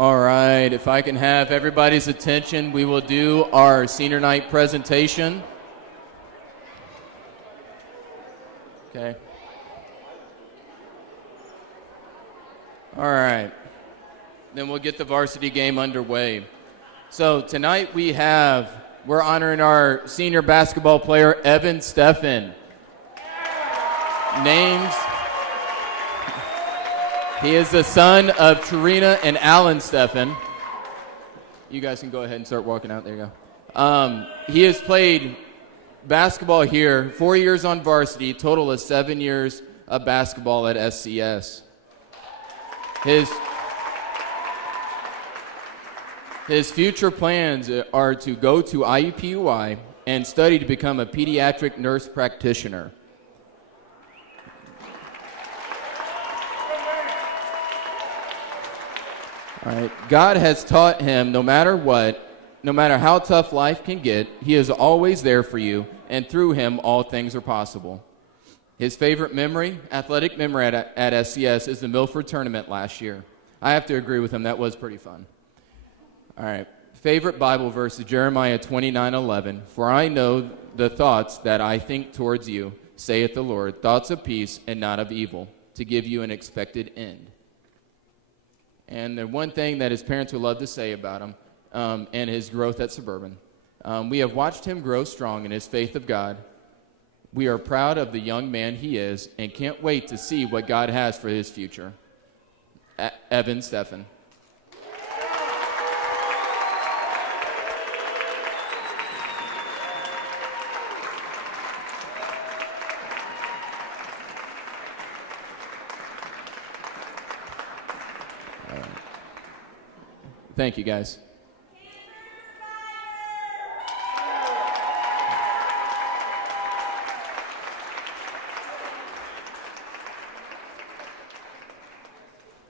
All right, if I can have everybody's attention, we will do our senior night presentation. Okay. All right. Then we'll get the varsity game underway. So tonight we're honoring our senior basketball player, Evan Steffen. Names. He is the son of Trina and Alan Steffen. You guys can go ahead and start walking out. There you go. He has played basketball here, 4 years on varsity, total of 7 years of basketball at SCS. His future plans are to go to IUPUI and study to become a pediatric nurse practitioner. All right. God has taught him no matter how tough life can get, he is always there for you, and through him all things are possible. His favorite athletic memory at SCS is the Milford tournament last year. I have to agree with him, that was pretty fun. All right. Favorite Bible verse is Jeremiah 29:11. For I know the thoughts that I think towards you, saith the Lord, thoughts of peace and not of evil, to give you an expected end. And the one thing that his parents would love to say about him and his growth at Suburban, we have watched him grow strong in his faith of God. We are proud of the young man he is and can't wait to see what God has for his future. Evan Steffen. Thank you, guys.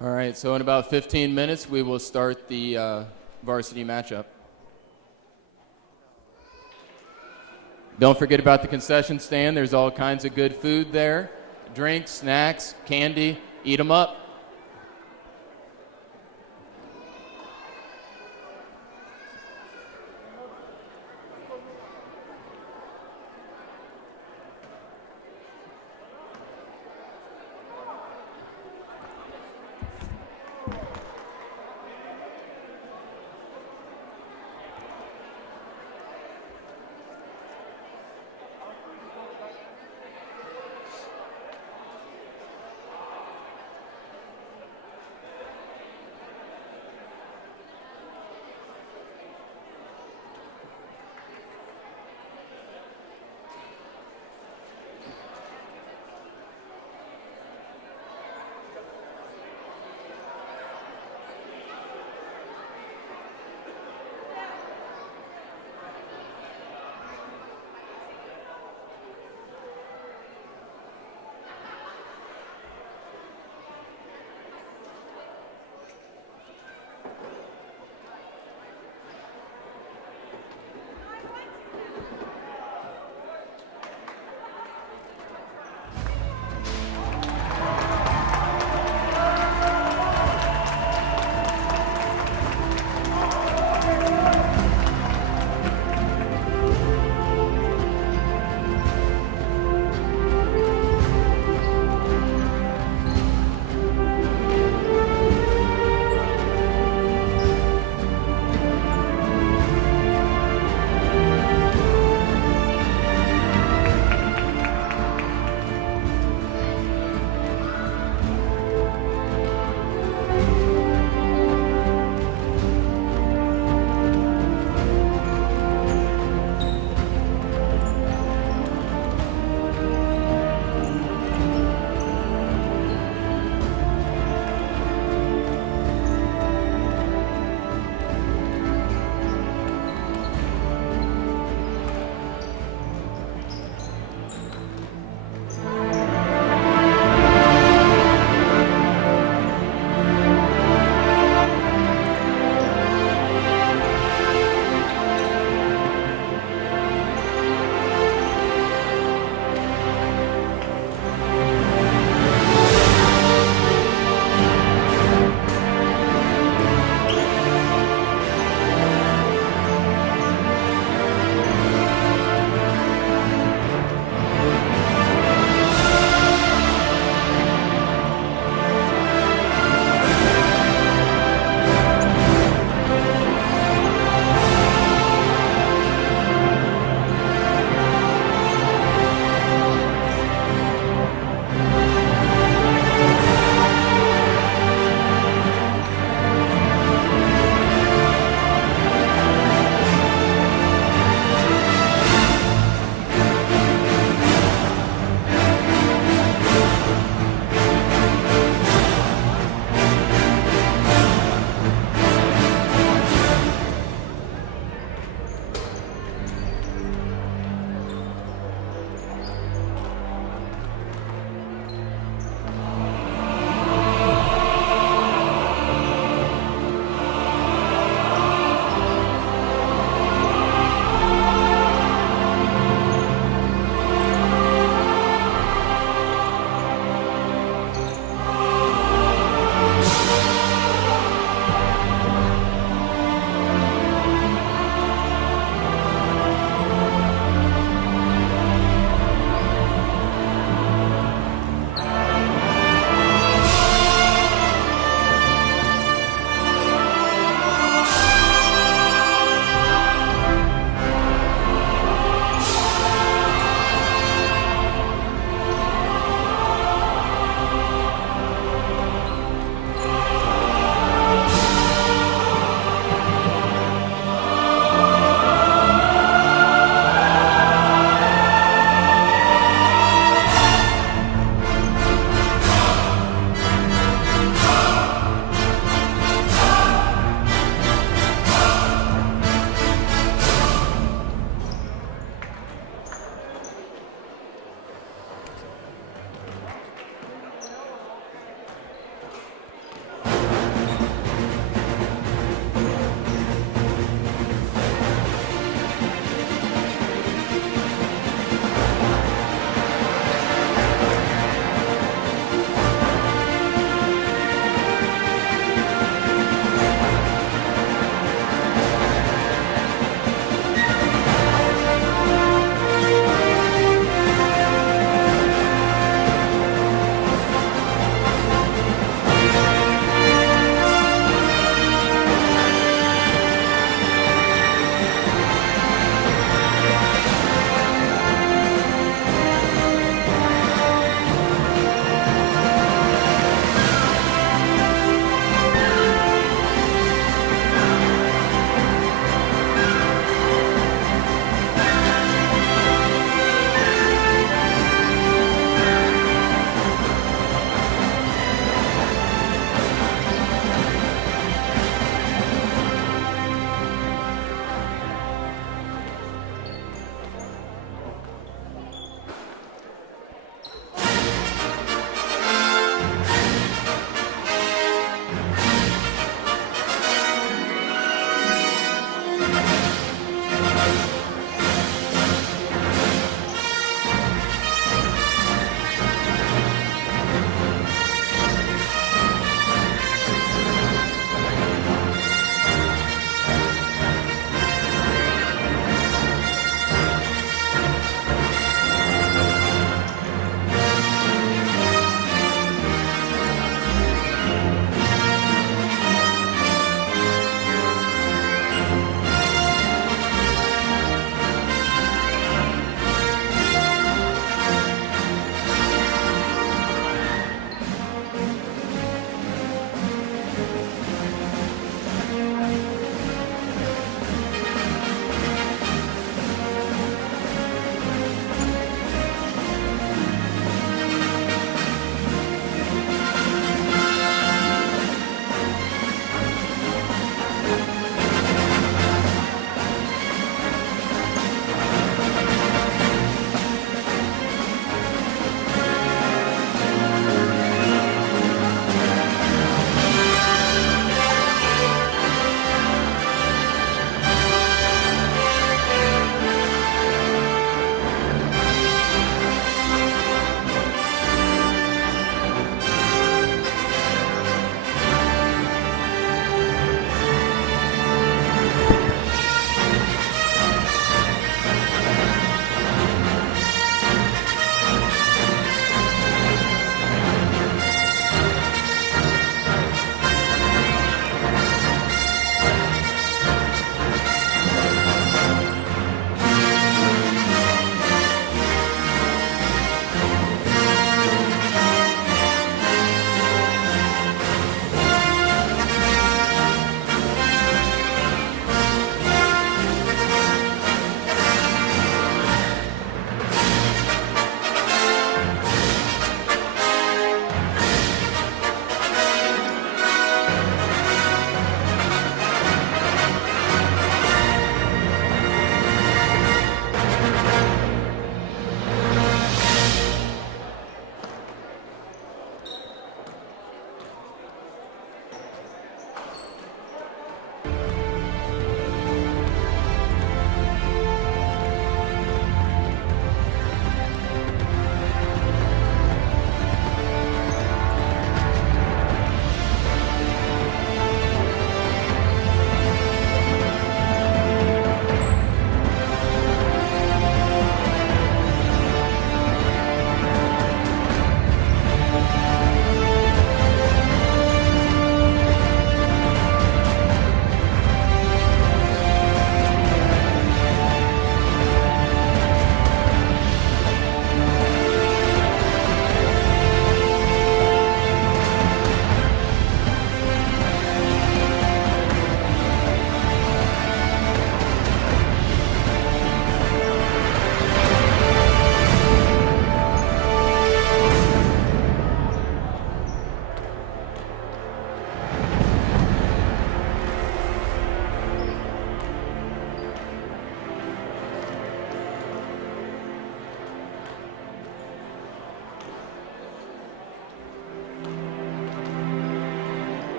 All right, so in about 15 minutes, we will start the varsity matchup. Don't forget about the concession stand. There's all kinds of good food there. Drinks, snacks, candy. Eat them up.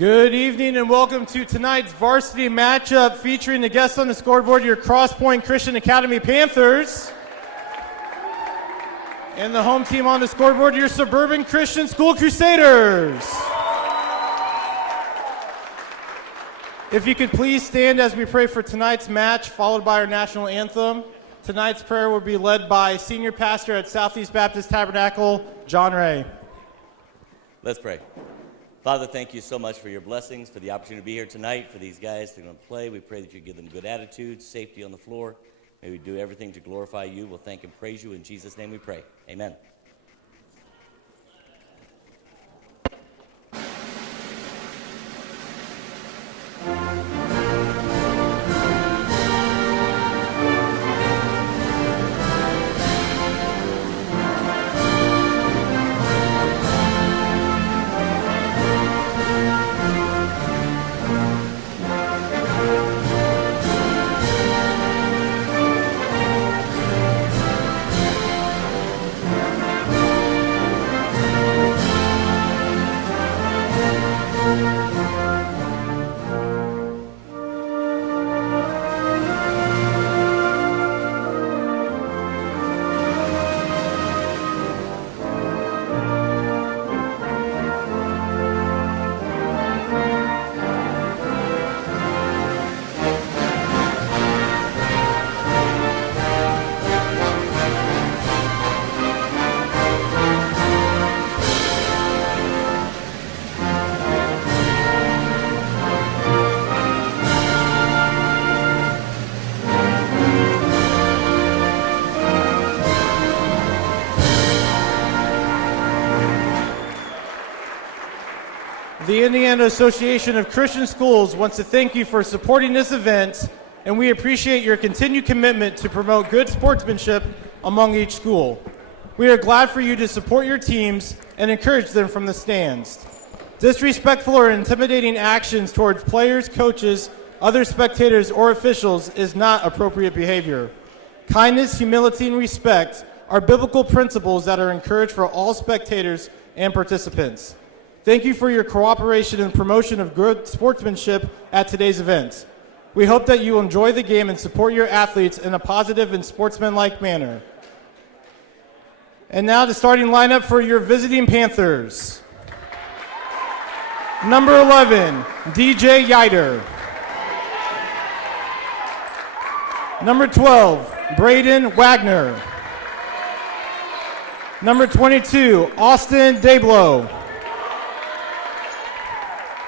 Good evening and welcome to tonight's varsity matchup featuring the guests on the scoreboard, your Crosspointe Christian Academy Panthers. And the home team on the scoreboard, your Suburban Christian School Crusaders. If you could please stand as we pray for tonight's match, followed by our national anthem. Tonight's prayer will be led by Senior Pastor at Southeast Baptist Tabernacle, John Ray. Let's pray. Father, thank you so much for your blessings, for the opportunity to be here tonight, for these guys that are going to play. We pray that you give them good attitudes, safety on the floor. May we do everything to glorify you. We'll thank and praise you. In Jesus' name we pray. Amen. The Indiana Association of Christian Schools wants to thank you for supporting this event, and we appreciate your continued commitment to promote good sportsmanship among each school. We are glad for you to support your teams and encourage them from the stands. Disrespectful or intimidating actions towards players, coaches, other spectators, or officials is not appropriate behavior. Kindness, humility, and respect are biblical principles that are encouraged for all spectators and participants. Thank you for your cooperation and promotion of good sportsmanship at today's event. We hope that you enjoy the game and support your athletes in a positive and sportsmanlike manner. And now the starting lineup for your visiting Panthers. Number 11, DJ Yider. Number 12, Braden Wagner. Number 22, Austin Dablow.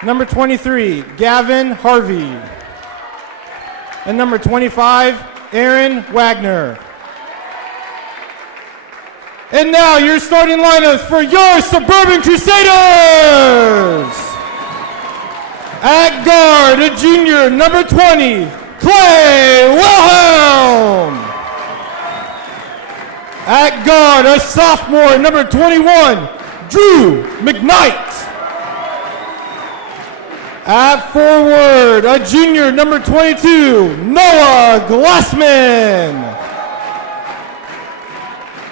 Number 23, Gavin Harvey. And number 25, Aaron Wagner. And now your starting lineups for your Suburban Crusaders. At guard, a junior, number 20, Clay Wilhelm. At guard, a sophomore, number 21, Drew McKnight. At forward, a junior, number 22, Noah Glassman.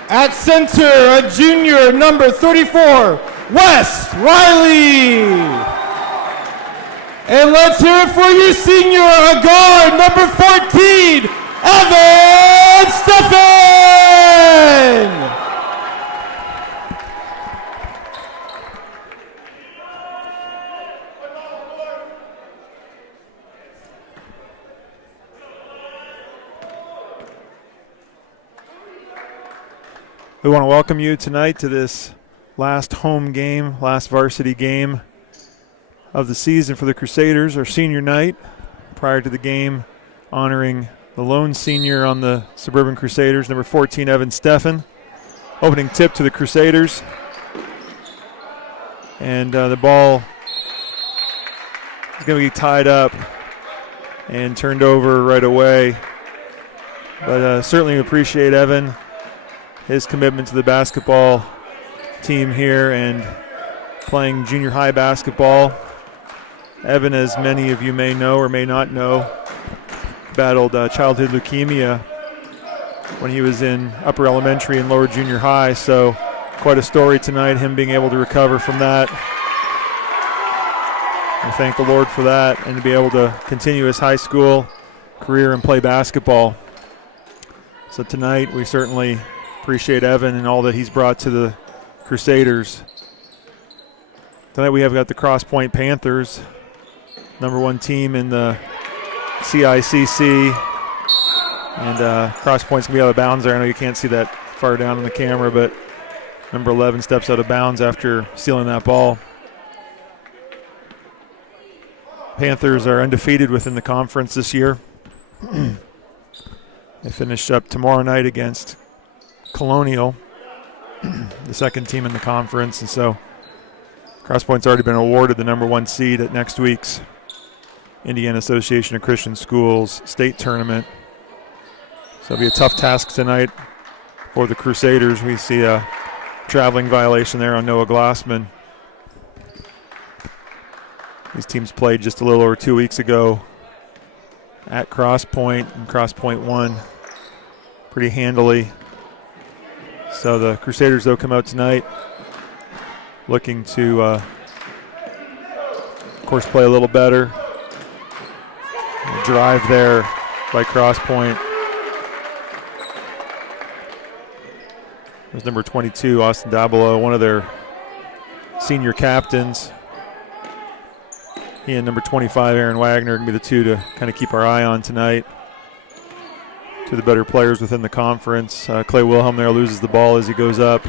At center, a junior, number 34, Wes Riley. And let's hear it for your senior, a guard, number 14, Evan Steffen. We want to welcome you tonight to this last home game, last varsity game of the season for the Crusaders, our senior night. Prior to the game, honoring the lone senior on the Suburban Crusaders, number 14, Evan Steffen. Opening tip to the Crusaders. And the ball is going to be tied up and turned over right away. But certainly appreciate Evan, his commitment to the basketball team here and playing junior high basketball. Evan, as many of you may know or may not know, battled childhood leukemia when he was in upper elementary and lower junior high, so quite a story tonight, him being able to recover from that. We thank the Lord for that, and to be able to continue his high school career and play basketball. So tonight we certainly appreciate Evan and all that he's brought to the Crusaders. Tonight we have got the Crosspointe Panthers, #1 team in the CICC. And Crosspointe's going to be out of bounds there. I know you can't see that far down on the camera, but number 11 steps out of bounds after stealing that ball. Panthers are undefeated within the conference this year. They finish up tomorrow night against Colonial, the second team in the conference. And so Crosspointe's already been awarded the #1 seed at next week's Indiana Association of Christian Schools state tournament. So it'll be a tough task tonight for the Crusaders. We see a traveling violation there on Noah Glassman. These teams played just a little over 2 weeks ago at Crosspointe, and Crosspointe won pretty handily. So the Crusaders, though, come out tonight looking to, of course, play a little better. A drive there by Crosspointe. It was number 22, Austin Dabolo, one of their senior captains. He and number 25, Aaron Wagner, are going to be the two to kind of keep our eye on tonight. Two of the better players within the conference. Clay Wilhelm there loses the ball as he goes up.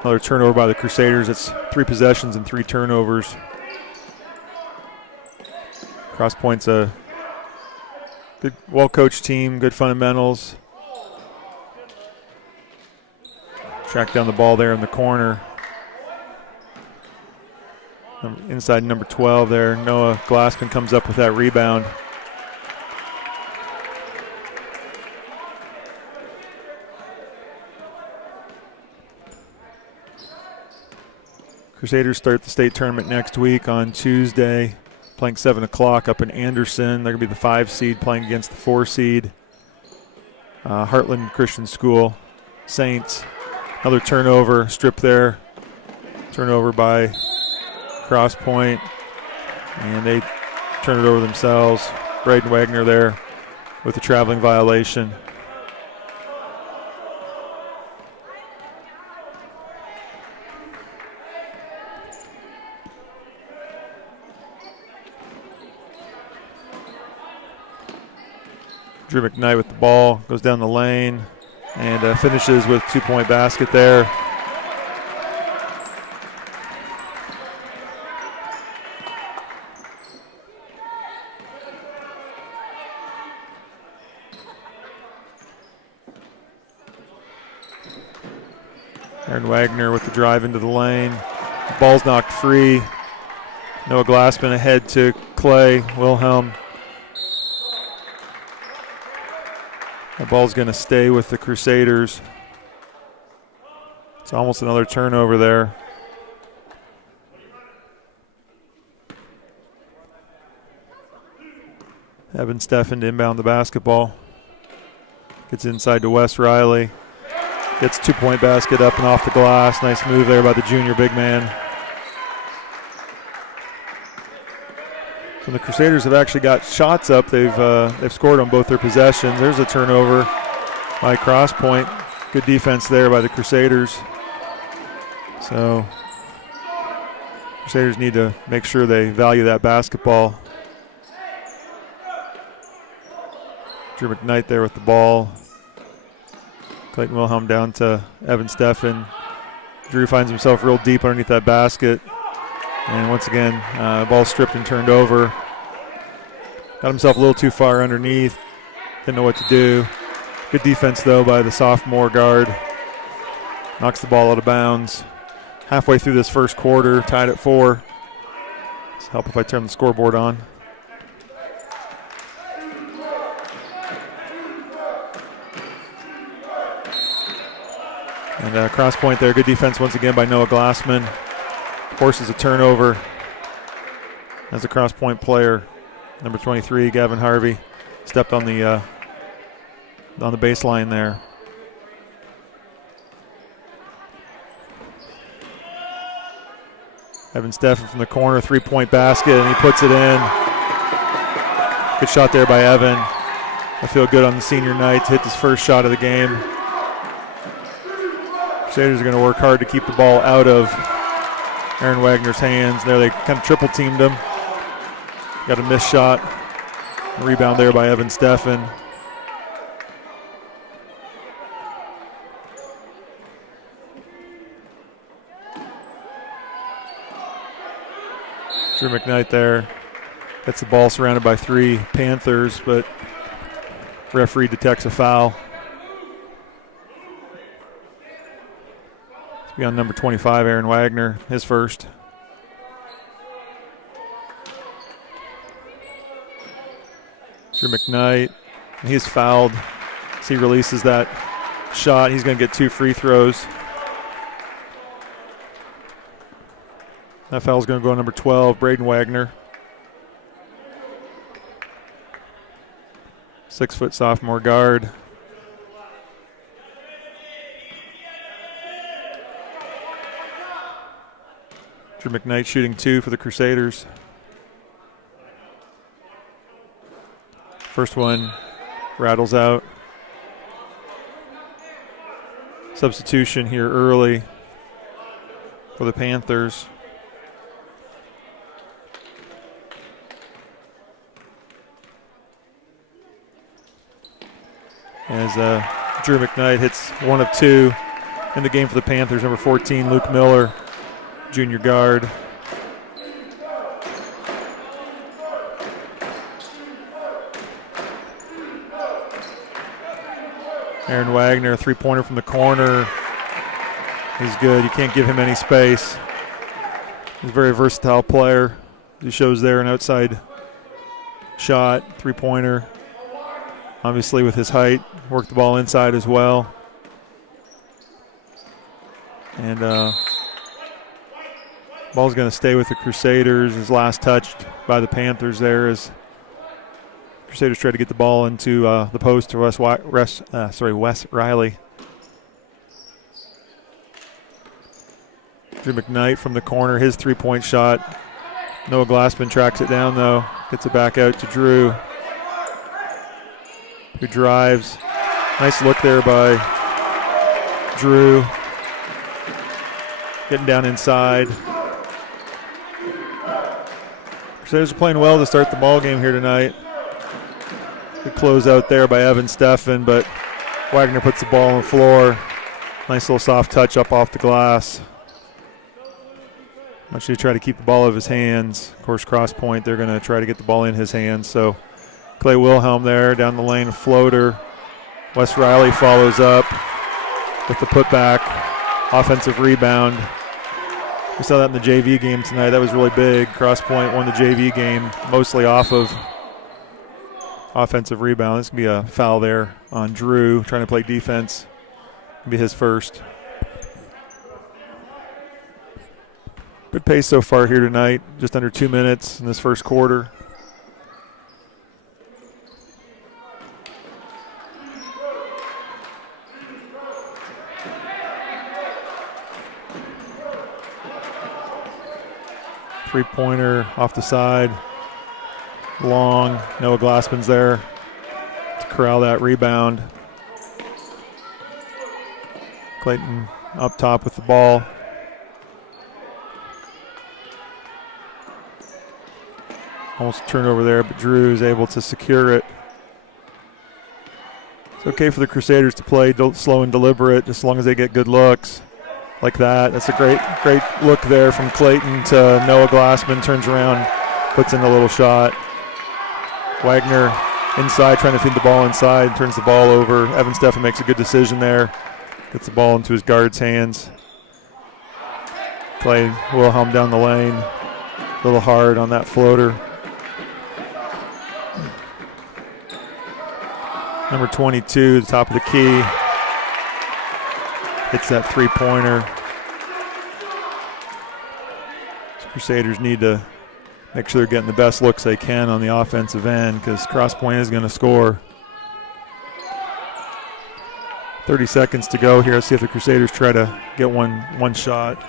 Another turnover by the Crusaders. It's 3 possessions and 3 turnovers. Crosspointe's a good, well-coached team, good fundamentals. Track down the ball there in the corner. Inside number 12 there, Noah Glassman comes up with that rebound. Crusaders start the state tournament next week on Tuesday, playing 7 o'clock up in Anderson. They're going to be the 5 seed playing against the 4 seed. Heartland Christian School, Saints. Another turnover, strip there. Turnover by Crosspointe, and they turn it over themselves. Braden Wagner there with the traveling violation. Drew McKnight with the ball, goes down the lane, and finishes with 2-point basket there. Aaron Wagner with the drive into the lane. The ball's knocked free. Noah Glassman ahead to Clay Wilhelm. The ball's going to stay with the Crusaders. It's almost another turnover there. Evan Steffen to inbound the basketball. Gets inside to Wes Riley. Gets 2-point basket up and off the glass. Nice move there by the junior big man. So the Crusaders have actually got shots up. They've scored on both their possessions. There's a turnover by Crosspointe. Good defense there by the Crusaders. So Crusaders need to make sure they value that basketball. Drew McKnight there with the ball. Clayton Wilhelm down to Evan Steffen. Drew finds himself real deep underneath that basket. And once again, ball stripped and turned over. Got himself a little too far underneath. Didn't know what to do. Good defense, though, by the sophomore guard. Knocks the ball out of bounds. Halfway through this first quarter, tied at 4. It's help if I turn the scoreboard on. And Crosspointe there, good defense once again by Noah Glassman. Forces a turnover as a Crosspointe player. Number 23, Gavin Harvey, stepped on the baseline there. Evan Steffen from the corner, three-point basket, and he puts it in. Good shot there by Evan. I feel good on the senior night to hit his first shot of the game. Crusaders are going to work hard to keep the ball out of Aaron Wagner's hands. There they kind of triple teamed him. Got a missed shot. A rebound there by Evan Steffen. Drew McKnight there. Gets the ball surrounded by 3 Panthers, but referee detects a foul. It's be on number 25, Aaron Wagner, his first. Drew McKnight, he's fouled. As he releases that shot, he's going to get 2 free throws. That foul's going to go on number 12, Braden Wagner. 6-foot sophomore guard. Drew McKnight shooting 2 for the Crusaders. First one rattles out. Substitution here early for the Panthers. As Drew McKnight hits 1 of 2 in the game for the Panthers. Number 14, Luke Miller, junior guard. Aaron Wagner, three-pointer from the corner. He's good. You can't give him any space. He's a very versatile player. He shows there an outside shot, three-pointer. Obviously with his height, worked the ball inside as well. And ball's going to stay with the Crusaders. His last touched by the Panthers there as Crusaders try to get the ball into the post to Wes Riley. Drew McKnight from the corner, his three-point shot. Noah Glassman tracks it down though, gets it back out to Drew, who drives. Nice look there by Drew. Getting down inside. Crusaders are playing well to start the ball game here tonight. Good close out there by Evan Steffen, but Wagner puts the ball on the floor. Nice little soft touch up off the glass. Much to try to keep the ball out of his hands. Of course, Crosspointe, they're going to try to get the ball in his hands. So Clay Wilhelm there down the lane, floater. Wes Riley follows up with the putback, offensive rebound. We saw that in the JV game tonight. That was really big. Crosspointe won the JV game mostly off of offensive rebound. This can be a foul there on Drew trying to play defense. It'll be his first. Good pace so far here tonight. Just under 2 minutes in this first quarter. Three-pointer off the side. Long. Noah Glassman's there to corral that rebound. Clayton up top with the ball. Almost turnover there, but Drew is able to secure it. It's okay for the Crusaders to play slow and deliberate, just as long as they get good looks like that. That's a great look there from Clayton to Noah Glassman. Turns around, puts in a little shot. Wagner inside, trying to feed the ball inside, turns the ball over. Evan Steffen makes a good decision there. Gets the ball into his guard's hands. Clay Wilhelm down the lane. A little hard on that floater. Number 22, the top of the key. Hits that three-pointer. Crusaders need to make sure they're getting the best looks they can on the offensive end because Crosspointe is going to score. 30 seconds to go here. Let's see if the Crusaders try to get one shot.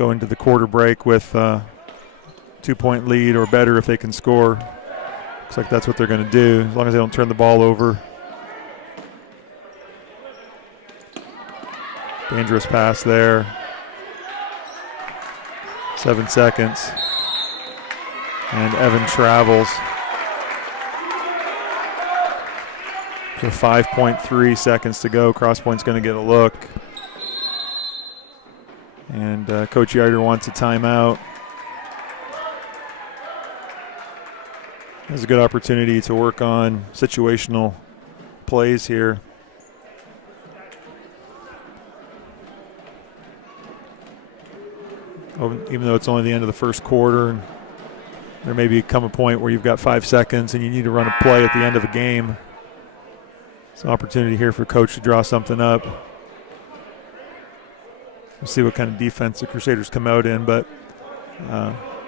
go into the quarter break with 2-point lead or better if they can score. Looks like that's what they're going to do, as long as they don't turn the ball over. Dangerous pass there. 7 seconds. And Evan travels. So 5.3 seconds to go. Crosspointe's going to get a look. And Coach Yarder wants a timeout. There's a good opportunity to work on situational plays here. Even though it's only the end of the first quarter, and there may come a point where you've got 5 seconds and you need to run a play at the end of a game. It's an opportunity here for Coach to draw something up. We'll see what kind of defense the Crusaders come out in, but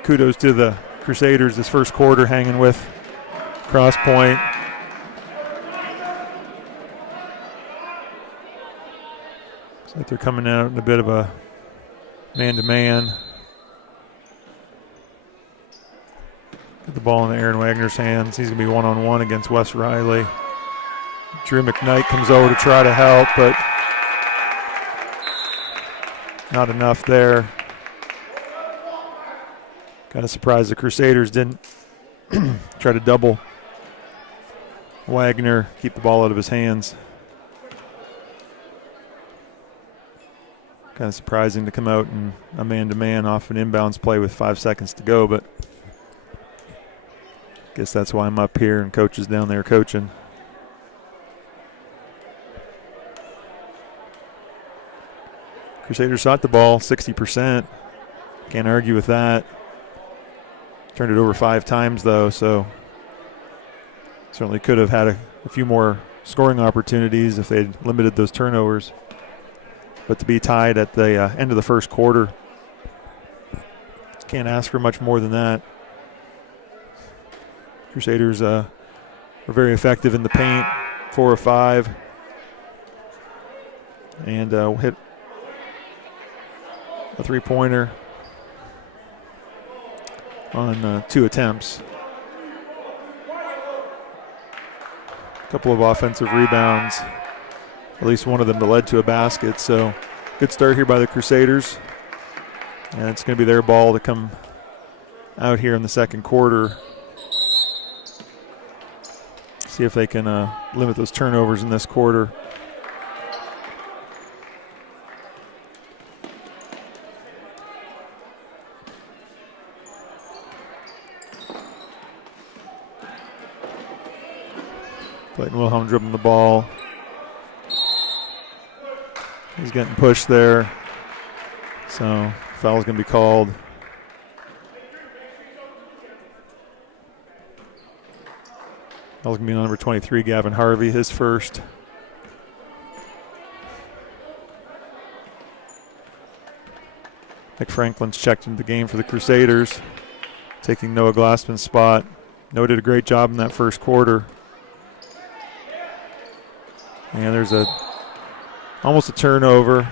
kudos to the Crusaders this first quarter, hanging with Crosspointe. Looks like they're coming out in a bit of a man-to-man. Get the ball in Aaron Wagner's hands. He's going to be one-on-one against Wes Riley. Drew McKnight comes over to try to help, but not enough there. Kind of surprised the Crusaders didn't try to double Wagner, keep the ball out of his hands. Kind of surprising to come out in a man-to-man off an inbounds play with 5 seconds to go, but guess that's why I'm up here and Coach is down there coaching. Crusaders shot the ball 60%. Can't argue with that. Turned it over 5 times, though, so certainly could have had a few more scoring opportunities if they'd limited those turnovers. But to be tied at the end of the first quarter, can't ask for much more than that. Crusaders were very effective in the paint, 4 of 5. And hit a 3-pointer on 2 attempts. A couple of offensive rebounds, at least one of them that led to a basket. So good start here by the Crusaders. And it's going to be their ball to come out here in the second quarter. See if they can limit those turnovers in this quarter. Clayton Wilhelm dribbling the ball. He's getting pushed there. So foul's going to be called. Foul's going to be on number 23, Gavin Harvey, his first. Nick Franklin's checked into the game for the Crusaders, taking Noah Glassman's spot. Noah did a great job in that first quarter. And there's almost a turnover.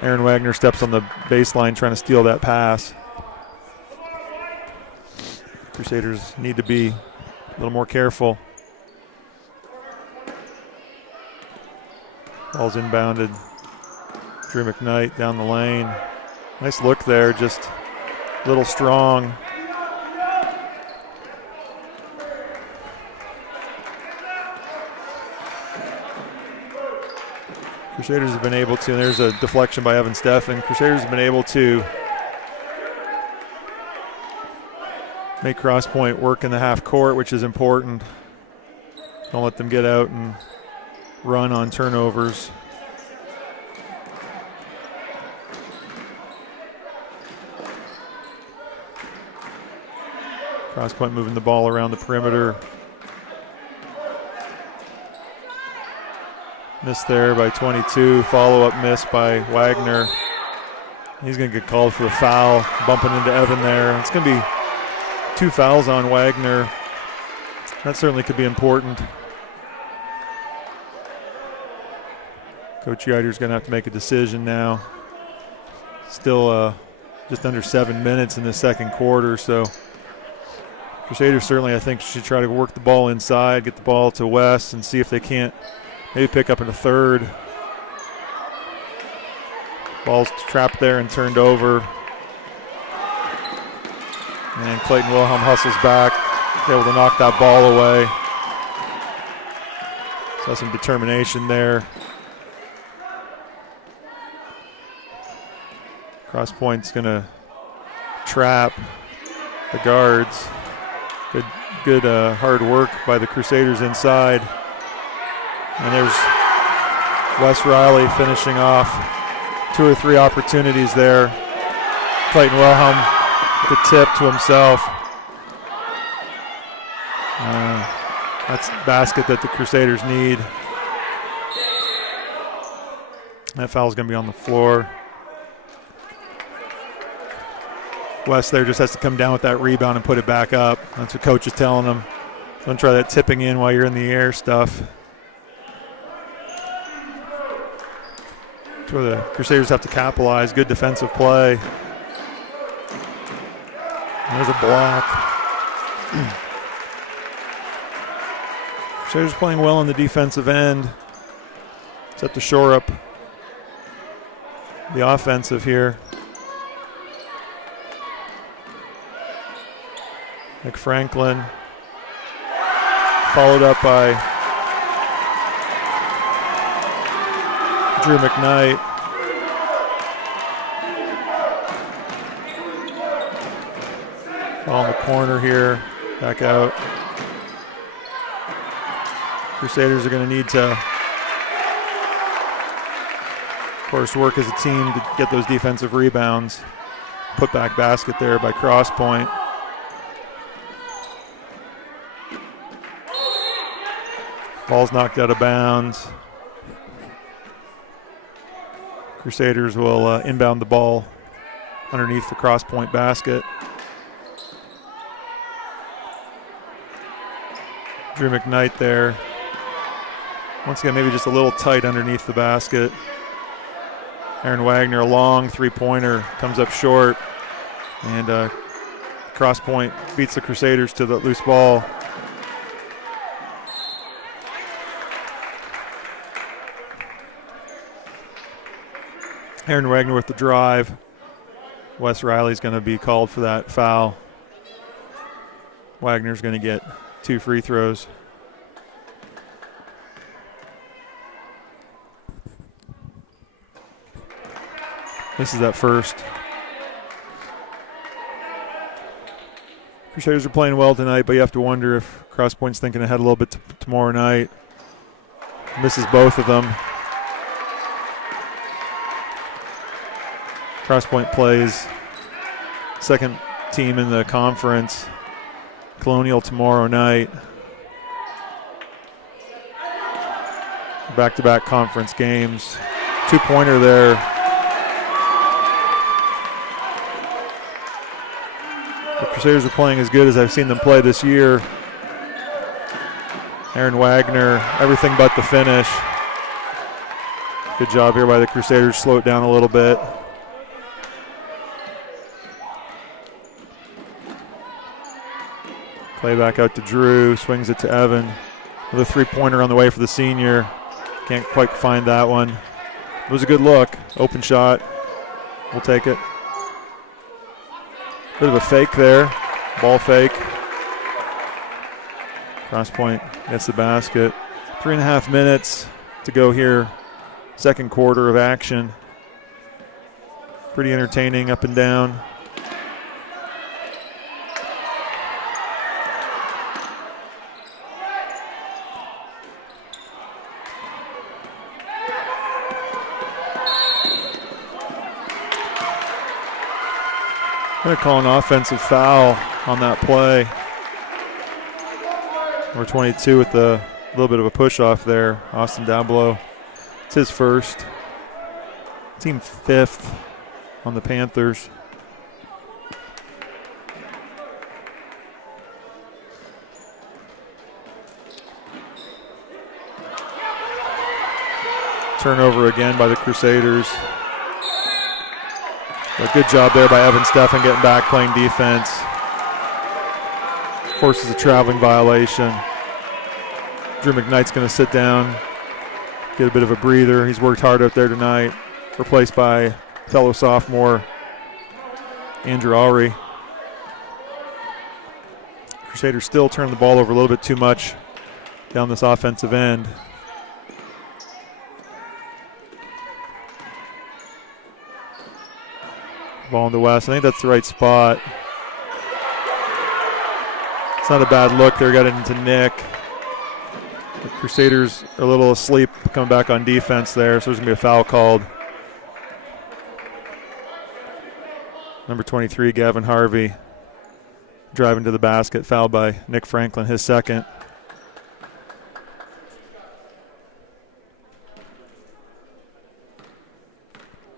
Aaron Wagner steps on the baseline trying to steal that pass. Crusaders need to be a little more careful. Ball's inbounded. Drew McKnight down the lane. Nice look there, just a little strong. Crusaders have been able to, and there's a deflection by Evan Steffen. Crusaders have been able to make Crosspointe work in the half court, which is important. Don't let them get out and run on turnovers. Crosspointe moving the ball around the perimeter. Missed there by 22. Follow-up miss by Wagner. He's going to get called for a foul, bumping into Evan there. It's going to be 2 fouls on Wagner. That certainly could be important. Coach Yider's going to have to make a decision now. Still just under 7 minutes in the second quarter, so Crusaders certainly, I think, should try to work the ball inside, get the ball to West, and see if they can't maybe pick up in the third. Ball's trapped there and turned over. And Clayton Wilhelm hustles back, able to knock that ball away. So some determination there. Crosspointe's going to trap the guards. Good hard work by the Crusaders inside. And there's Wes Riley finishing off 2 or 3 opportunities there. Clayton Wilhelm, the tip to himself. That's the basket that the Crusaders need. That foul's going to be on the floor. West there just has to come down with that rebound and put it back up. That's what coach is telling him. Don't try that tipping in while you're in the air stuff. That's where the Crusaders have to capitalize. Good defensive play. There's a block. Crusaders playing well on the defensive end. Set to shore up the offensive here. Nick Franklin, followed up by Drew McKnight. Ball in the corner here, back out. Crusaders are going to need to, of course, work as a team to get those defensive rebounds. Put back basket there by Crosspointe. Ball's knocked out of bounds. Crusaders will inbound the ball underneath the Crosspointe basket. Drew McKnight there. Once again, maybe just a little tight underneath the basket. Aaron Wagner, a long three-pointer, comes up short. And Crosspointe beats the Crusaders to the loose ball. Aaron Wagner with the drive. Wes Riley's going to be called for that foul. Wagner's going to get 2 free throws. This is that first. Crusaders are playing well tonight, but you have to wonder if Crosspointe's thinking ahead a little bit tomorrow night. Misses both of them. Crosspointe plays second team in the conference, Colonial, tomorrow night. Back-to-back conference games. 2-pointer there. The Crusaders are playing as good as I've seen them play this year. Aaron Wagner, everything but the finish. Good job here by the Crusaders, slow it down a little bit. Play back out to Drew, swings it to Evan. Another 3-pointer on the way for the senior. Can't quite find that one. It was a good look. Open shot. We'll take it. Bit of a fake there. Ball fake. Crosspointe gets the basket. 3.5 minutes to go here. Second quarter of action. Pretty entertaining up and down. Going to call an offensive foul on that play. Number 22 with a little bit of a push off there. Austin Dablow. It's his first. Team 5th on the Panthers. Turnover again by the Crusaders. But good job there by Evan Steffen getting back, playing defense. Forces a traveling violation. Drew McKnight's going to sit down, get a bit of a breather. He's worked hard out there tonight. Replaced by fellow sophomore Andrew Alry. Crusaders still turn the ball over a little bit too much down this offensive end. Ball into West. I think that's the right spot. It's not a bad look there. Got it into Nick. The Crusaders are a little asleep coming back on defense there, so there's going to be a foul called. Number 23, Gavin Harvey, driving to the basket, fouled by Nick Franklin, his second.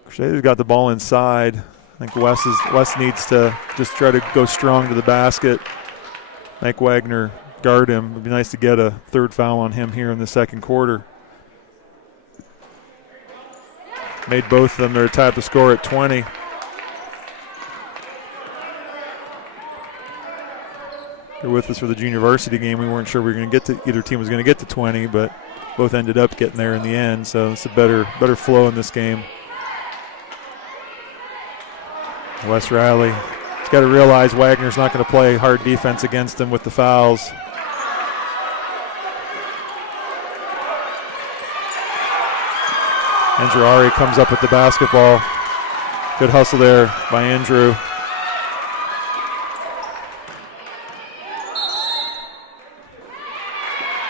Crusaders got the ball inside. I think West needs to just try to go strong to the basket. Mike Wagner guard him. It would be nice to get a third foul on him here in the second quarter. Made both of them. They're tied the score at 20. They're with us for the junior varsity game. We weren't sure we were going to get to, either team was going to get to 20, but both ended up getting there in the end. So it's a better flow in this game. Wes Riley, he's got to realize Wagner's not going to play hard defense against him with the fouls. Andrew Ari comes up with the basketball. Good hustle there by Andrew.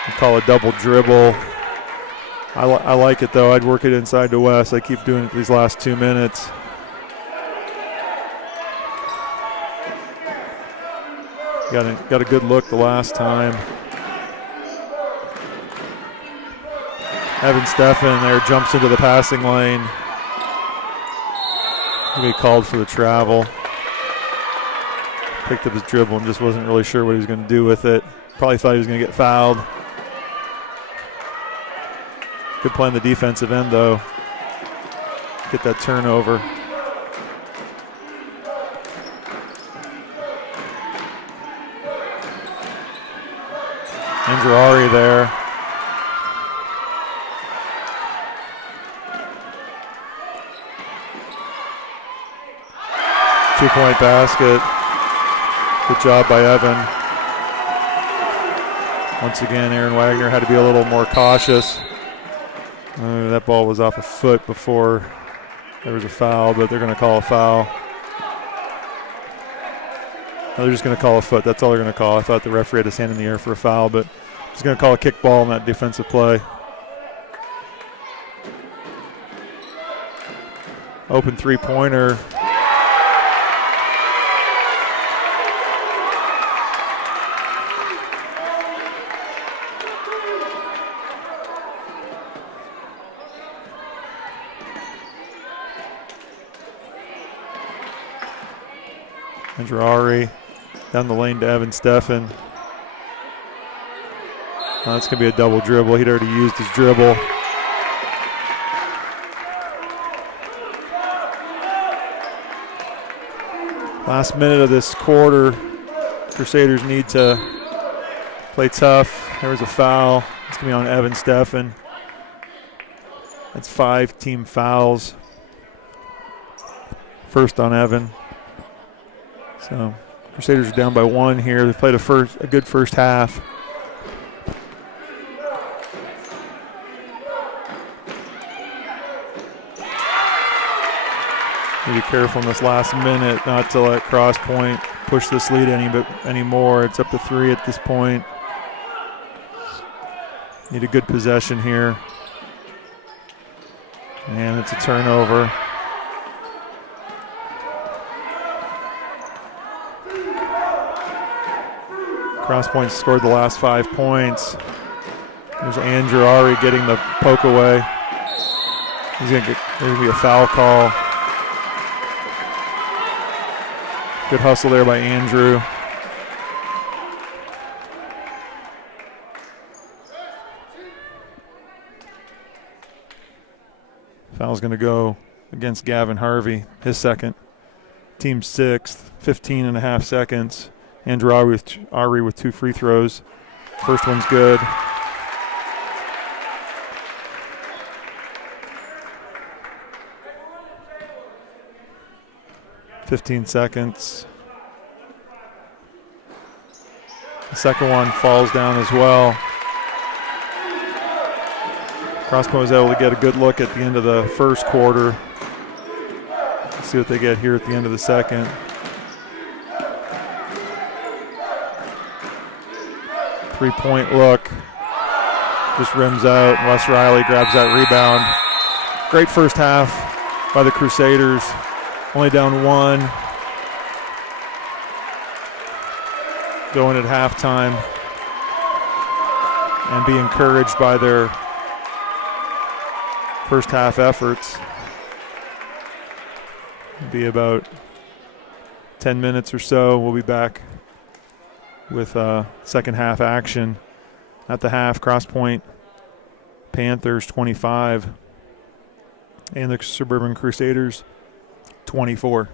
We call a double dribble. I like it though. I'd work it inside to West. I keep doing it these last 2 minutes. Got a good look the last time. Evan Steffen there jumps into the passing lane. He'll be called for the travel. Picked up his dribble and just wasn't really sure what he was going to do with it. Probably thought he was going to get fouled. Good play on the defensive end though. Get that turnover. Andrew Ari there. Two-point basket. Good job by Evan. Once again, Aaron Wagner had to be a little more cautious. That ball was off a foot before there was a foul, but they're going to call a foul. No, they're just going to call a foot. That's all they're going to call. I thought the referee had his hand in the air for a foul, but he's going to call a kick ball on that defensive play. Open three-pointer. Andrew Ari down the lane to Evan Steffen. That's going to be a double dribble. He'd already used his dribble. Last minute of this quarter, Crusaders need to play tough. There was a foul. It's going to be on Evan Steffen. That's 5 team fouls. First on Evan. So Crusaders are down by 1 here. They played a good first half. Need to be careful in this last minute not to let Crosspointe push this lead anymore. It's up to 3 at this point. Need a good possession here. And it's a turnover. Crosspointe scored the last 5 points. There's Andrew Ari getting the poke away. There's going to be a foul call. Good hustle there by Andrew. Foul's going to go against Gavin Harvey, his second. team sixth, 15 and a half seconds. Andrew Ari with 2 free throws. First one's good. "15 seconds. The second one falls down as well. Crosspointe was able to get a good look at the end of the first quarter. Let's see what they get here at the end of the second. Three-point look. Just rims out. Wes Riley grabs that rebound. Great first half by the Crusaders. Only down 1. Going at halftime. And be encouraged by their first half efforts. It'll be about 10 minutes or so. We'll be back with second half action. At the half, Crosspointe Panthers 25 and the Suburban Crusaders 24.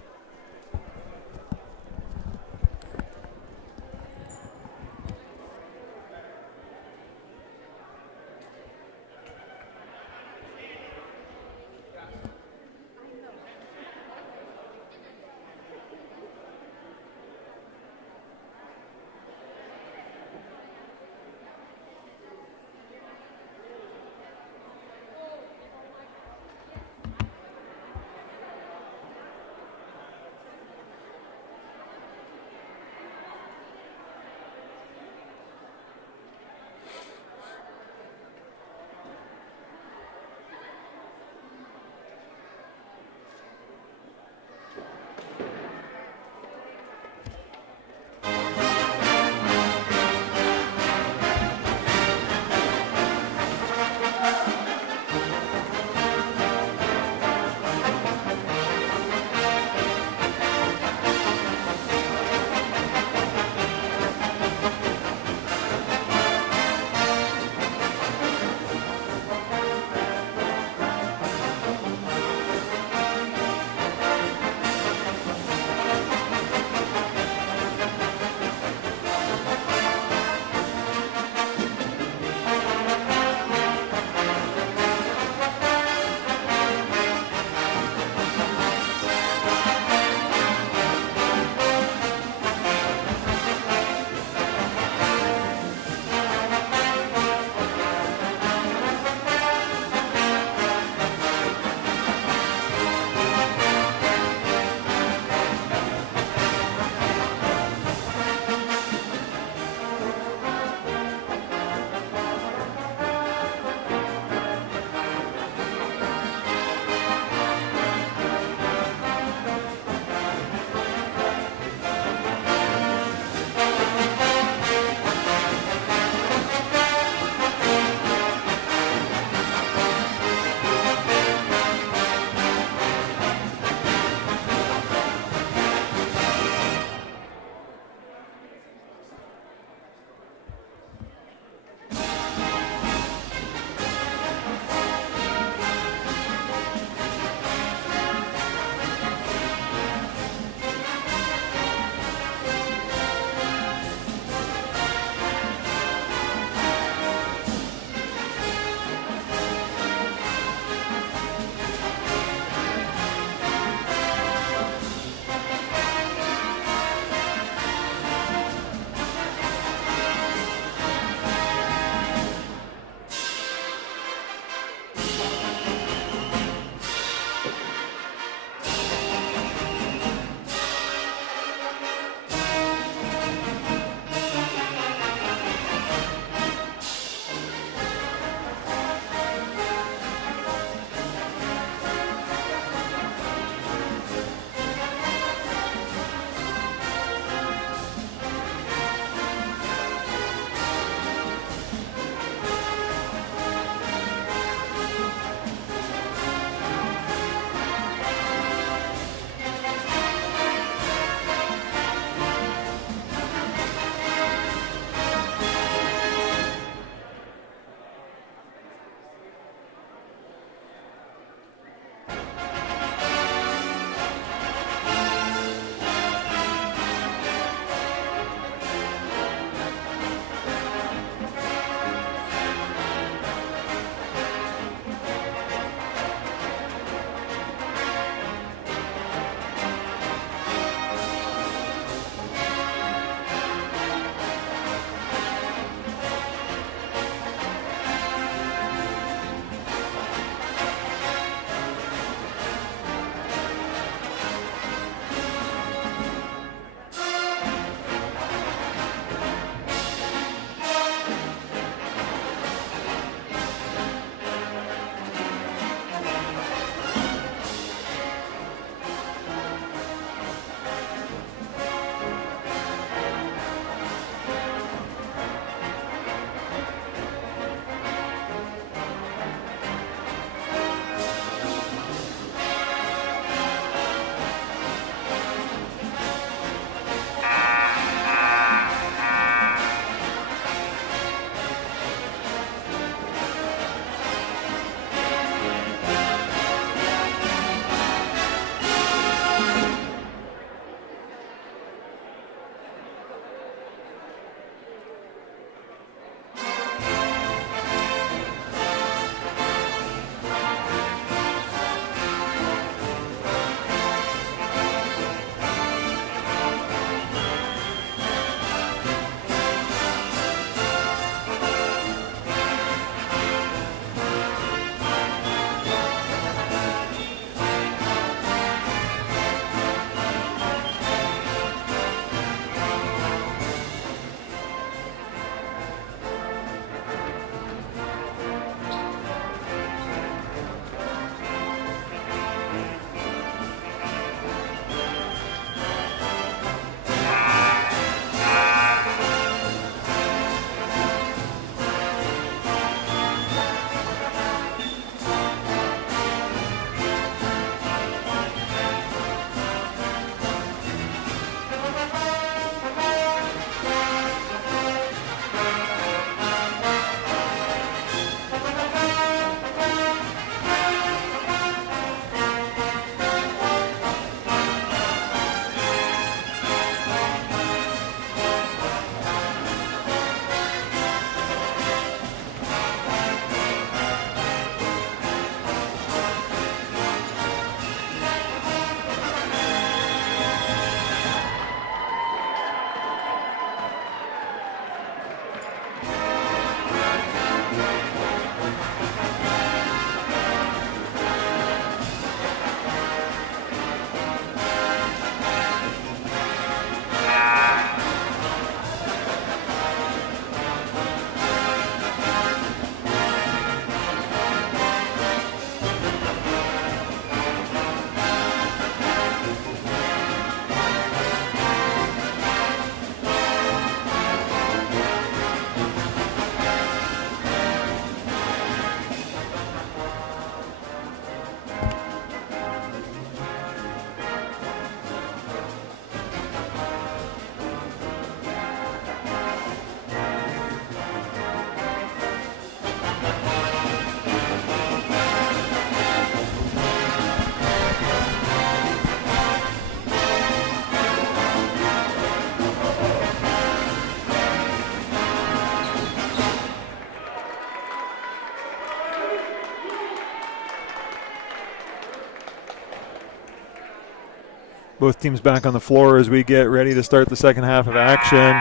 Both teams back on the floor as we get ready to start the second half of action.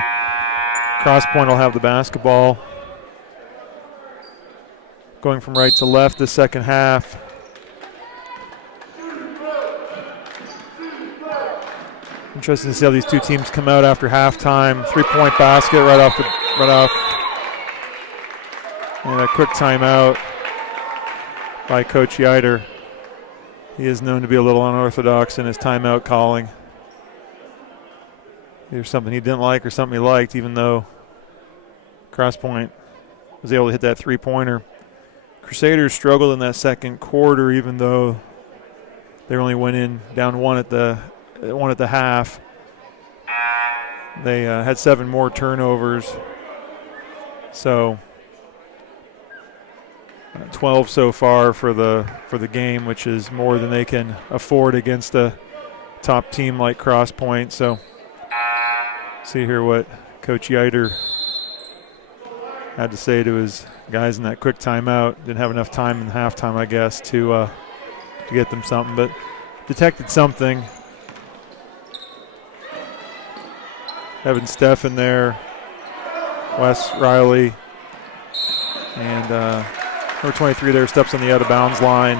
Crosspointe will have the basketball. Going from right to left the second half. Interesting to see how these two teams come out after halftime. 3-point basket right off. And a quick timeout by Coach Yider. He is known to be a little unorthodox in his timeout calling. Either something he didn't like or something he liked, even though Crosspointe was able to hit that three-pointer. Crusaders struggled in that second quarter, even though they only went in down one at the half. They had 7 more turnovers. So 12 so far for the game, which is more than they can afford against a top team like Crosspointe. So see here what Coach Yider had to say to his guys in that quick timeout. Didn't have enough time in halftime, I guess, to get them something, but detected something. Evan Steffen there, Wes Riley, and number 23 there steps on the out-of-bounds line.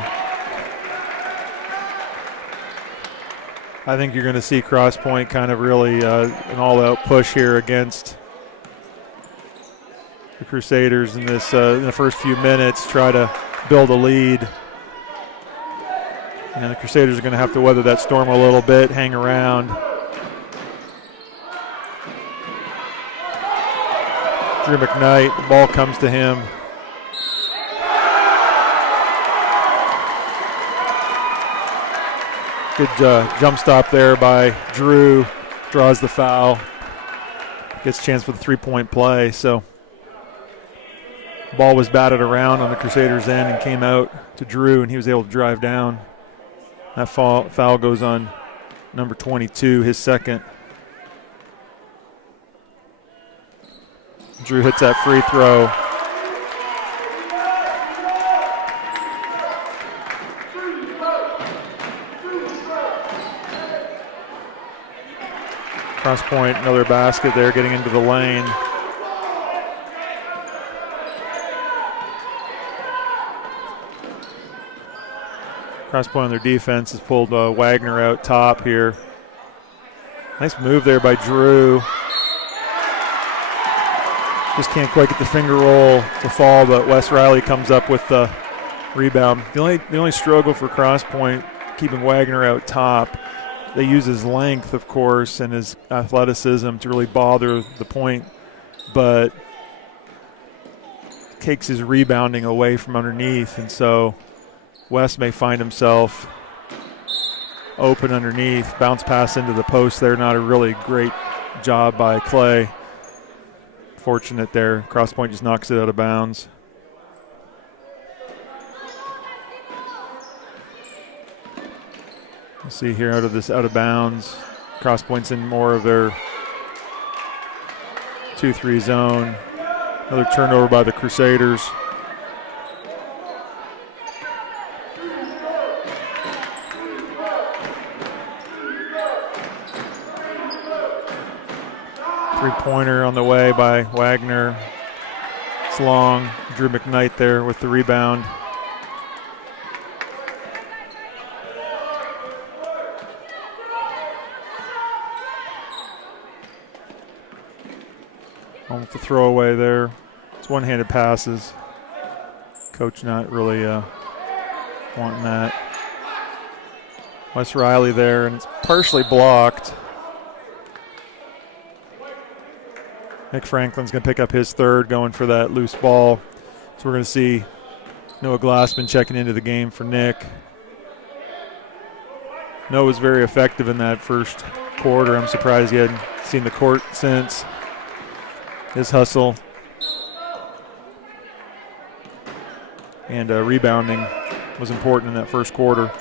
I think you're going to see Crosspointe kind of really an all-out push here against the Crusaders in this in the first few minutes, try to build a lead. And the Crusaders are going to have to weather that storm a little bit, hang around. Drew McKnight, the ball comes to him. Good jump stop there by Drew. Draws the foul. Gets a chance for the three-point play. So ball was batted around on the Crusaders' end and came out to Drew, and he was able to drive down. That foul goes on number 22, his second. Drew hits that free throw. Crosspointe, another basket there, getting into the lane. Crosspointe on their defense has pulled Wagner out top here. Nice move there by Drew. Just can't quite get the finger roll to fall, but Wes Riley comes up with the rebound. The only struggle for Crosspointe, keeping Wagner out top. They use his length, of course, and his athleticism to really bother the point, but takes his rebounding away from underneath, and so Wes may find himself open underneath. Bounce pass into the post there, not a really great job by Clay. Fortunate there. Crosspointe just knocks it out of bounds. We'll see here out of bounds. Crosspointe's in more of their 2-3 zone. Another turnover by the Crusaders. Three-pointer on the way by Wagner. It's long. Drew McKnight there with the rebound. On with the throwaway there. It's one-handed passes. Coach not really wanting that. Wes Riley there, and it's partially blocked. Nick Franklin's going to pick up his third, going for that loose ball. So we're going to see Noah Glassman checking into the game for Nick. Noah was very effective in that first quarter. I'm surprised he hadn't seen the court since. His hustle and rebounding was important in that first quarter.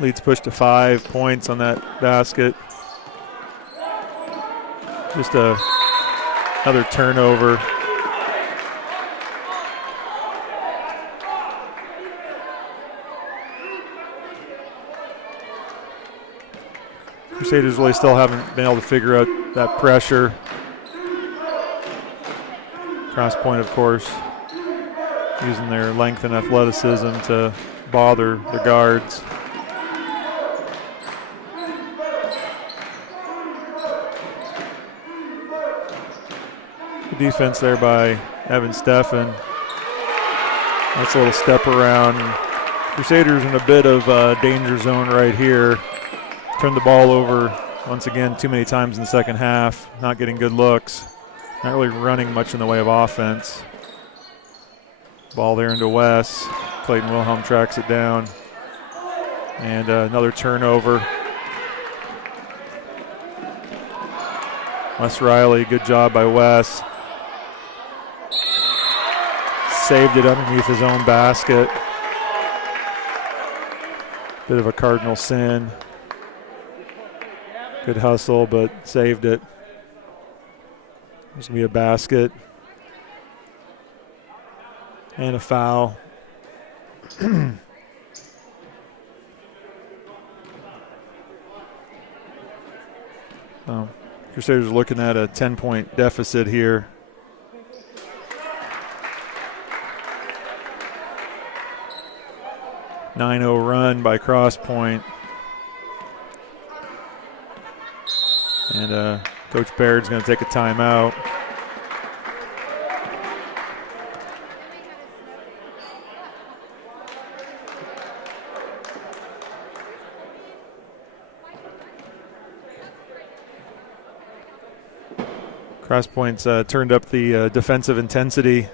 Lead's pushed to 5 points on that basket. Just another turnover. Crusaders really still haven't been able to figure out that pressure. Crosspointe, of course, using their length and athleticism to bother the guards. Good defense there by Evan Steffen. That's a little step around. Crusaders in a bit of danger zone right here. Turned the ball over once again too many times in the second half. Not getting good looks. Not really running much in the way of offense. Ball there into Wes. Clayton Wilhelm tracks it down. And another turnover. Wes Riley, good job by Wes. Saved it underneath his own basket. Bit of a cardinal sin. Good hustle, but saved it. There's going to be a basket. And a foul. Crusaders are looking at a 10-point deficit here. A 9-0 run by Crosspointe. And Coach Baird's going to take a timeout. Crosspointe's turned up the defensive intensity.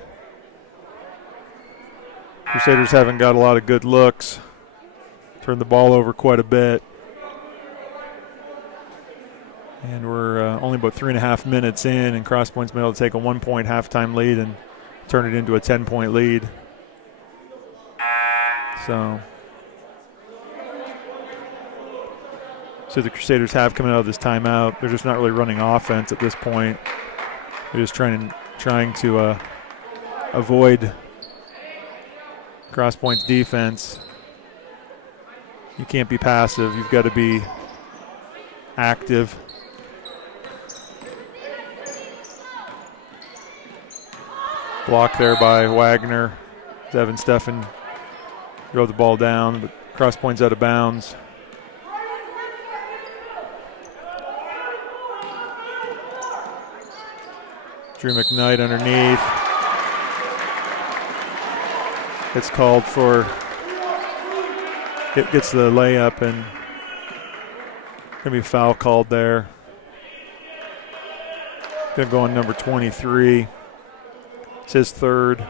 Crusaders haven't got a lot of good looks. Turned the ball over quite a bit. And we're only about 3.5 minutes in, and Crosspointe's been able to take a 1-point halftime lead and turn it into a 10-point lead. So the Crusaders have coming out of this timeout. They're just not really running offense at this point. They're just trying to avoid Crosspointe's defense. You can't be passive. You've got to be active. Block there by Wagner. Evan Steffen drove the ball down, but Crosspointe's out of bounds. Drew McKnight underneath. It's called for, it gets the layup, and gonna be a foul called there. Gonna go on number 23. It's his third.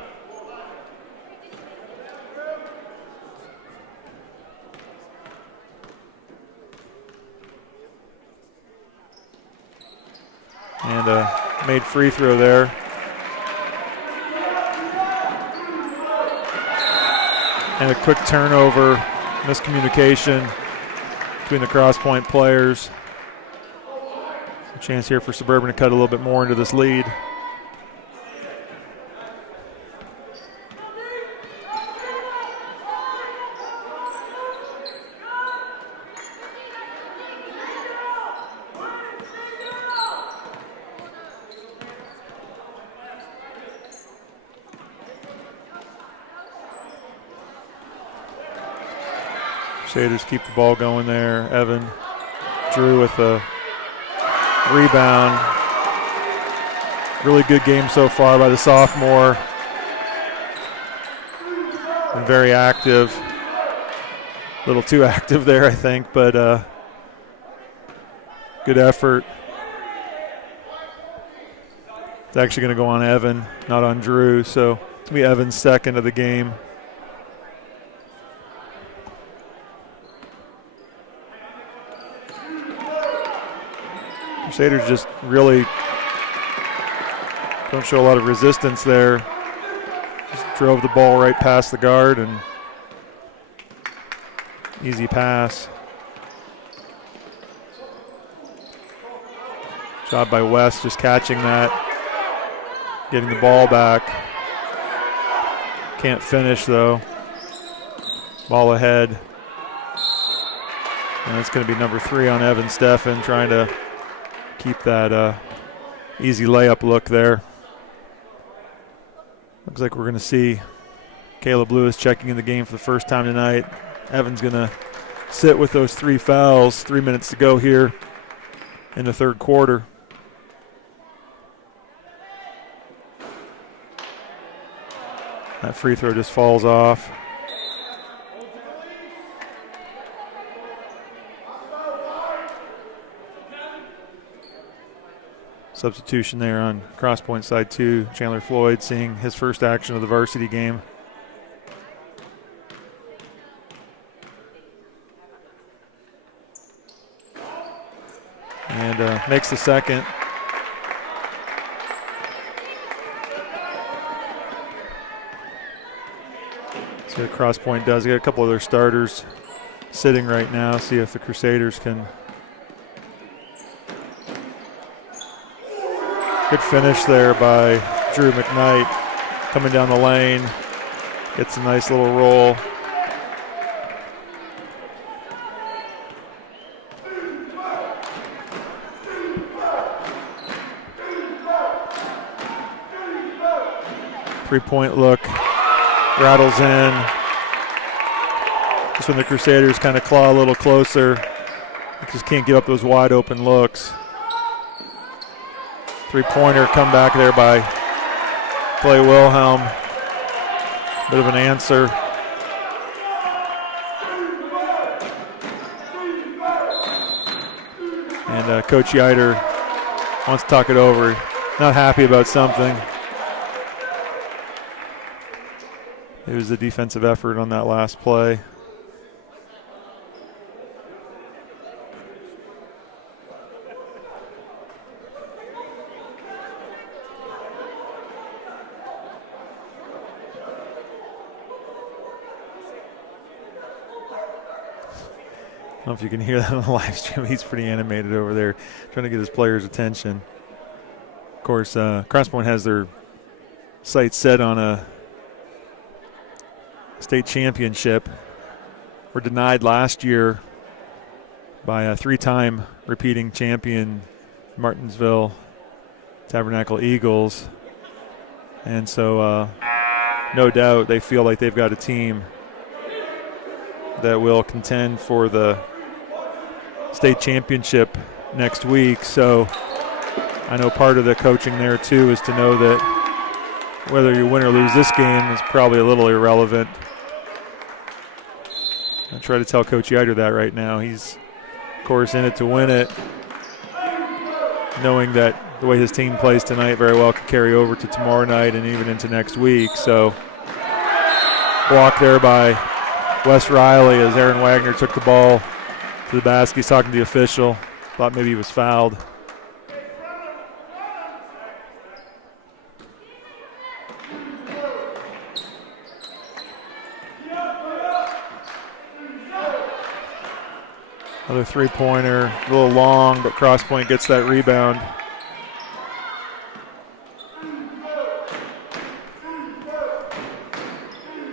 And made free throw there. And a quick turnover, miscommunication between the Crosspointe players. A chance here for Suburban to cut a little bit more into this lead. Crusaders keep the ball going there. Evan Drew with a rebound. Really good game so far by the sophomore. Been very active. A little too active there, I think, but good effort. It's actually going to go on Evan, not on Drew, so it'll be Evan's second of the game. Crusaders just really don't show a lot of resistance there. Just drove the ball right past the guard and Easy pass. Job by West just catching that. Getting the ball back. Can't finish though. Ball ahead. And it's going to be number 3 on Evan Steffen, trying to keep that easy layup look there. Looks like we're going to see Caleb Lewis checking in the game for the first time tonight. Evan's going to sit with those 3 fouls. 3 minutes to go here in the third quarter. That free throw just falls off. Substitution there on Crosspointe side 2. Chandler Floyd seeing his first action of the varsity game. And makes the second. See what Crosspointe does. They got a couple of their starters sitting right now. See if the Crusaders can. Good finish there by Drew McKnight. Coming down the lane. Gets a nice little roll. Three-point look. Rattles in. Just when the Crusaders kind of claw a little closer. Just can't give up those wide open looks. Three-pointer come back there by Clay Wilhelm. Bit of an answer. And Coach Yider wants to talk it over. Not happy about something. It was a defensive effort on that last play. I don't know if you can hear that on the live stream. He's pretty animated over there, trying to get his players' attention. Of course, Crosspointe has their sights set on a state championship. Were denied last year by a 3-time repeating champion, Martinsville Tabernacle Eagles. And so no doubt they feel like they've got a team that will contend for the state championship next week. So I know part of the coaching there too is to know that whether you win or lose this game is probably a little irrelevant. I try to tell Coach Yider that right now. He's, of course, in it to win it, knowing that the way his team plays tonight very well could carry over to tomorrow night and even into next week. So block there by Wes Riley as Aaron Wagner took the ball to the basket. He's talking to the official. Thought maybe he was fouled. Another three-pointer, a little long, but Crosspointe gets that rebound.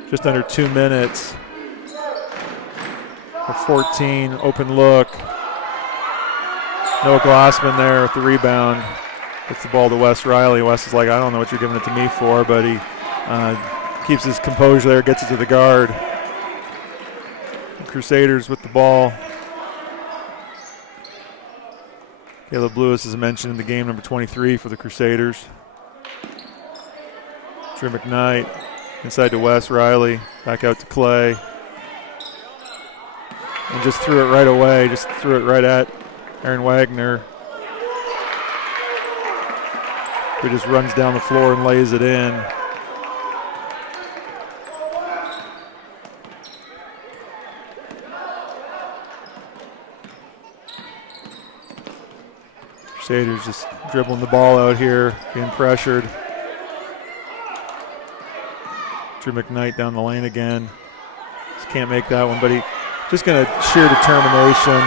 Just under 2 minutes. A 14, open look. Noah Glassman there with the rebound. Gets the ball to Wes Riley. Wes is like, I don't know what you're giving it to me for, but he keeps his composure there, gets it to the guard. The Crusaders with the ball. Caleb Lewis is mentioned in the game, number 23 for the Crusaders. Drew McKnight inside to Wes Riley, back out to Clay. And just threw it right away, just threw it right at Aaron Wagner, who just runs down the floor and lays it in. Crusaders just dribbling the ball out here, being pressured. Drew McKnight down the lane again. Just can't make that one, but he just going to sheer determination.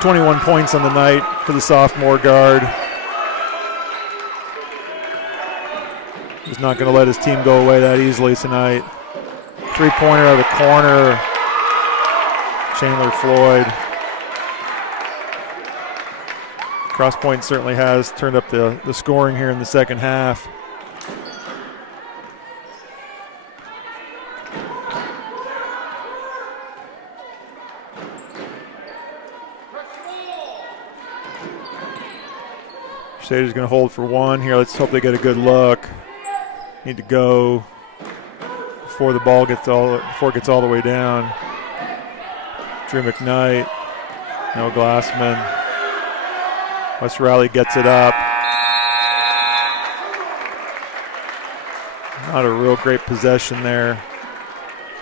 21 points on the night for the sophomore guard. He's not going to let his team go away that easily tonight. Three-pointer out of the corner. Chandler Floyd. Crosspointe certainly has turned up the scoring here in the second half. Crusaders going to hold for one here. Let's hope they get a good look. Need to go before the ball gets all the way down. Drew McKnight, no Glassman. West Riley gets it up. Not a real great possession there.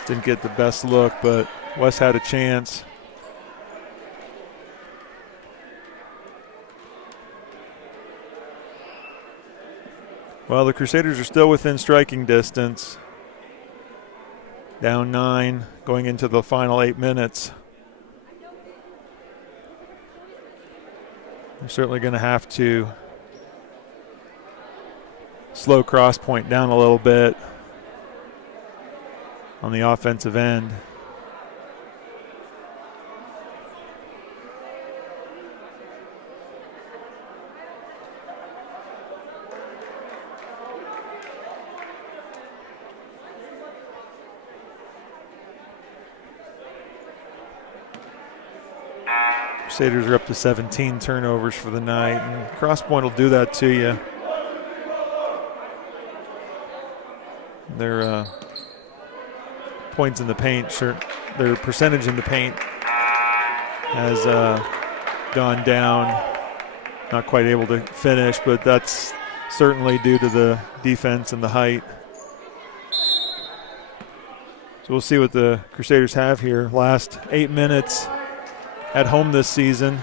Didn't get the best look, but West had a chance. Well, the Crusaders are still within striking distance. Down 9 going into the final 8 minutes. They're certainly going to have to slow Crosspointe down a little bit on the offensive end. Crusaders are up to 17 turnovers for the night, and Crosspointe will do that to you. Their points in the paint, their percentage in the paint has gone down. Not quite able to finish, but that's certainly due to the defense and the height. So we'll see what the Crusaders have here. Last 8 minutes at home this season.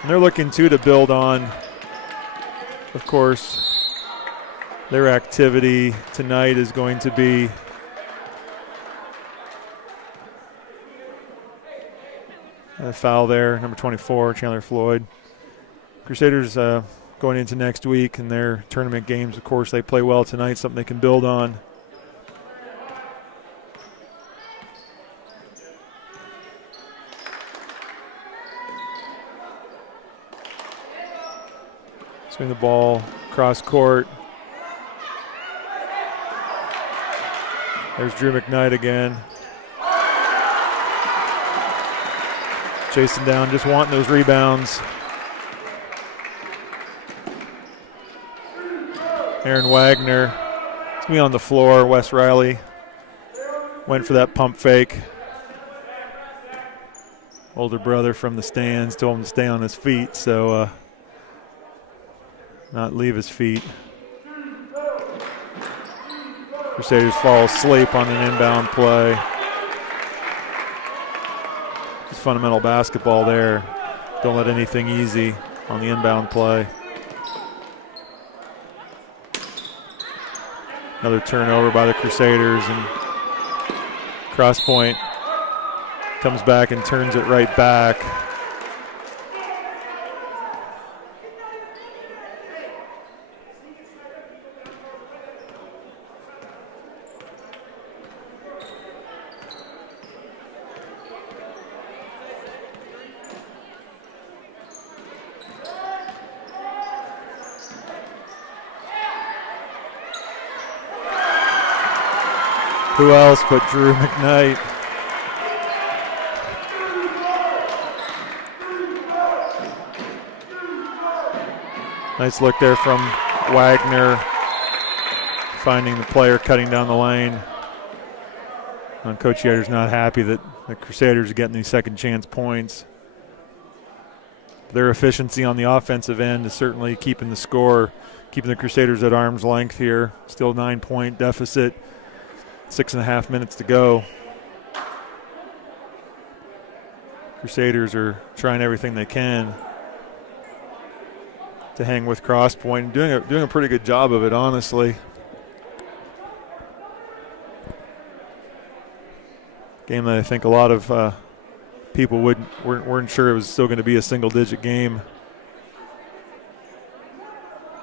And they're looking too to build on, of course, their activity tonight is going to be a foul there, number 24, Chandler Floyd. Crusaders going into next week and their tournament games, of course, they play well tonight, something they can build on. Swing the ball cross court. There's Drew McKnight again. Chasing down, just wanting those rebounds. Aaron Wagner. It's me on the floor. Wes Riley went for that pump fake. Older brother from the stands told him to stay on his feet, so not leave his feet. Crusaders fall asleep on an inbound play. Just fundamental basketball there. Don't let anything easy on the inbound play. Another turnover by the Crusaders, and Crosspointe comes back and turns it right back. Who else but Drew McKnight? Nice look there from Wagner, finding the player cutting down the lane. And Coach Yetter's not happy that the Crusaders are getting these second chance points. Their efficiency on the offensive end is certainly keeping the score, keeping the Crusaders at arm's length here. Still 9-point deficit. 6.5 minutes to go. Crusaders are trying everything they can to hang with Crosspointe, doing a pretty good job of it, honestly. Game that I think a lot of people weren't sure it was still going to be a single-digit game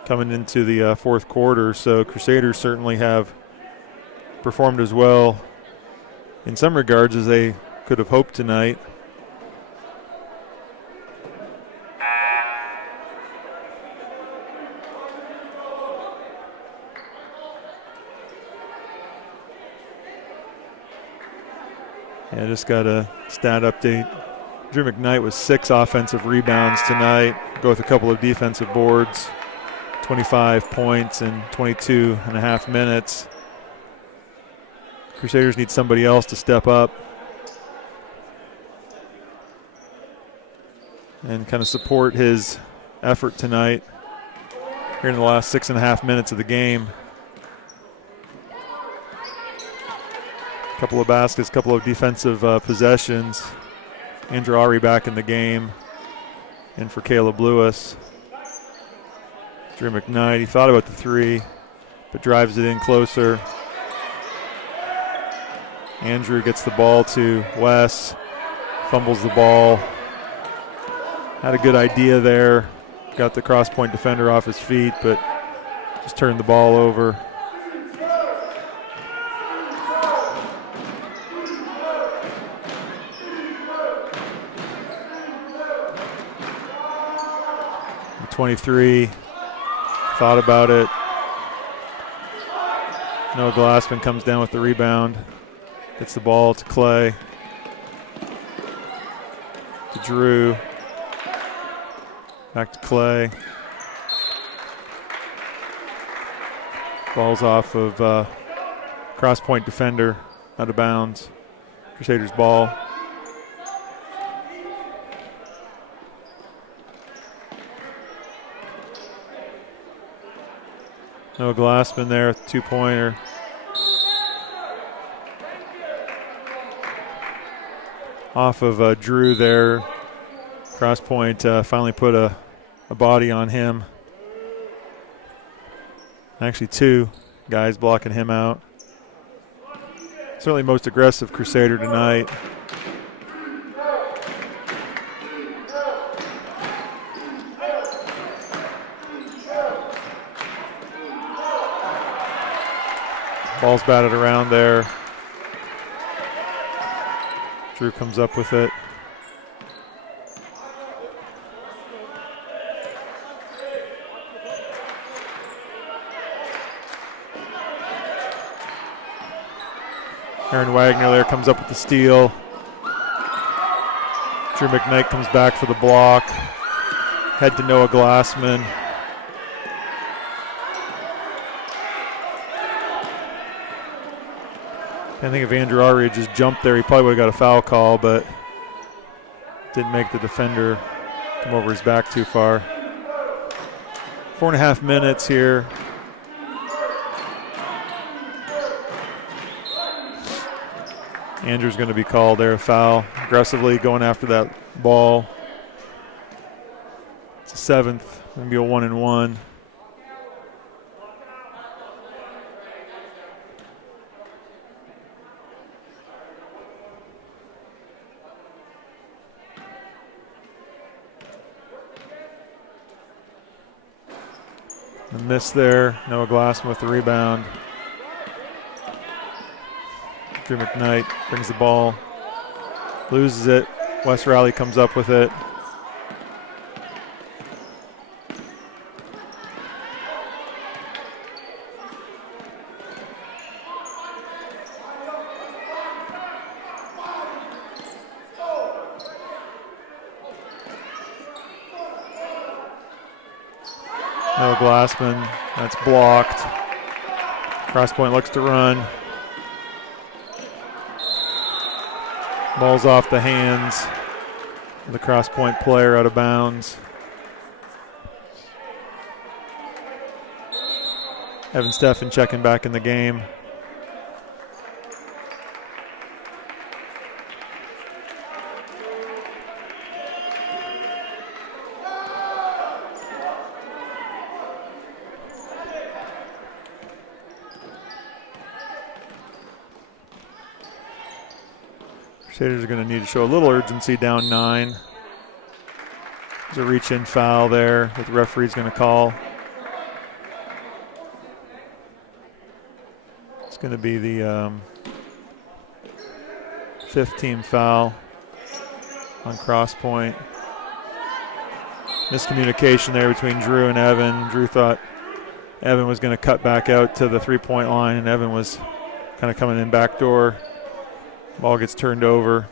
coming into the fourth quarter. So Crusaders certainly have performed as well in some regards as they could have hoped tonight. Yeah, just got a stat update. Drew McKnight with 6 offensive rebounds tonight. Go with a couple of defensive boards. 25 points in 22 and a half minutes. Crusaders need somebody else to step up and kind of support his effort tonight here in the last 6.5 minutes of the game. Couple of baskets, couple of defensive possessions. Andrew Ari back in the game. And for Caleb Lewis. Drew McKnight, he thought about the 3, but drives it in closer. Andrew gets the ball to Wes, fumbles the ball. Had a good idea there. Got the cross-point defender off his feet, but just turned the ball over. The 23, thought about it. Noah Glassman comes down with the rebound. Gets the ball to Clay. To Drew. Back to Clay. Ball's off of cross-point defender, out of bounds. Crusaders ball. Noah Glassman there with 2-pointer. Off of Drew there. Crosspoint finally put a body on him. Actually 2 guys blocking him out. Certainly most aggressive Crusader tonight. Ball's batted around there. Drew comes up with it. Aaron Wagner there comes up with the steal. Drew McKnight comes back for the block. Head to Noah Glassman. I think if Andrew Ari had just jumped there, he probably would have got a foul call, but didn't make the defender come over his back too far. 4.5 minutes here. Andrew's going to be called there, a foul. Aggressively going after that ball. It's a 7th, going to be a 1-and-1. A miss there. Noah Glassman with the rebound. Drew McKnight brings the ball, loses it. Wes Rowley comes up with it. Noah Glassman, that's blocked. Crosspointe looks to run. Ball's off the hands of the Crosspointe player, out of bounds. Evan Steffen checking back in the game. Crusaders are going to need to show a little urgency down 9. There's a reach-in foul there that the referee's going to call. It's going to be the 5th team foul on Crosspointe. Miscommunication there between Drew and Evan. Drew thought Evan was going to cut back out to the 3-point line, and Evan was kind of coming in back door. Ball gets turned over.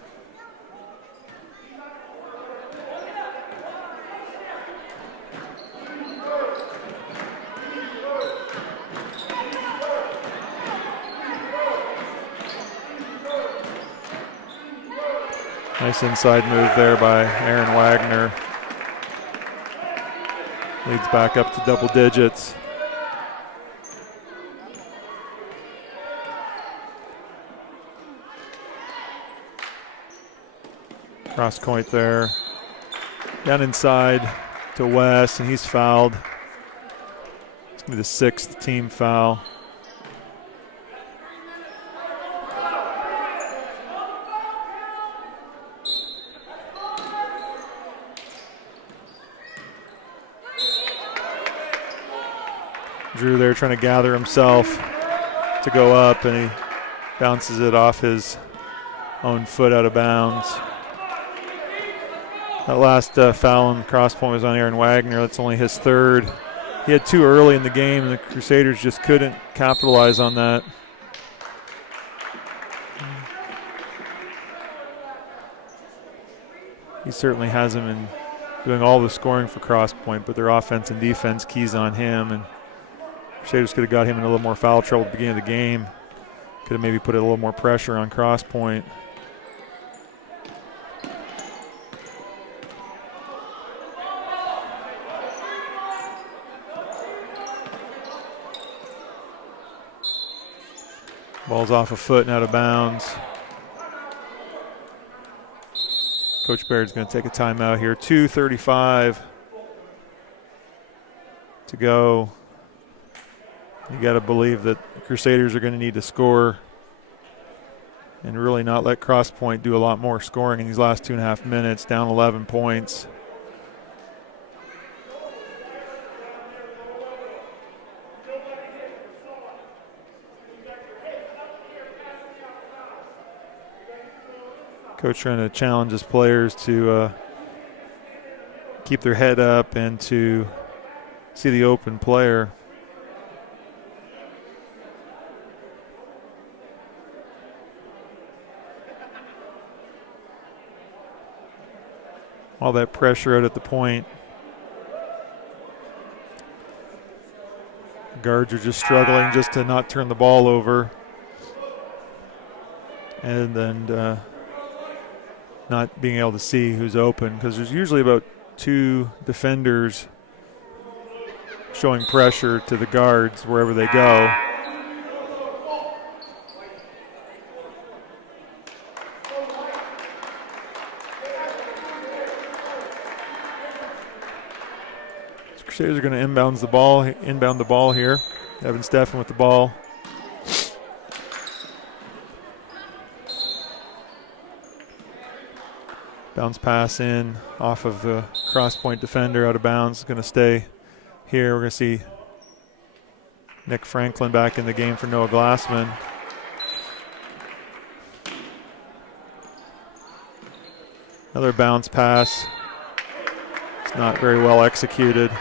Nice inside move there by Aaron Wagner. Leads back up to double digits. Crosspointe there. Down inside to West, and he's fouled. It's going to be the 6th team foul. Drew there trying to gather himself to go up, and he bounces it off his own foot out of bounds. That last foul on Crosspointe was on Aaron Wagner. That's only his 3rd. He had 2 early in the game, and the Crusaders just couldn't capitalize on that. He certainly has him in doing all the scoring for Crosspointe, but their offense and defense keys on him, and Crusaders could have got him in a little more foul trouble at the beginning of the game. Could have maybe put a little more pressure on Crosspointe. Ball's off a foot and out of bounds. Coach Baird's going to take a timeout here. 2:35 to go. You got to believe that the Crusaders are going to need to score and really not let Crosspointe do a lot more scoring in these last 2.5 minutes, down 11 points. Coach trying to challenge his players to keep their head up and to see the open player. All that pressure out at the point. Guards are just struggling just to not turn the ball over. And then not being able to see who's open, because there's usually about 2 defenders showing pressure to the guards wherever they go. Crusaders are going to inbound the ball here. Evan Steffen with the ball. Bounce pass in off of the Crosspointe defender, out of bounds. Going to stay here. We're going to see Nick Franklin back in the game for Noah Glassman. Another bounce pass. It's not very well executed.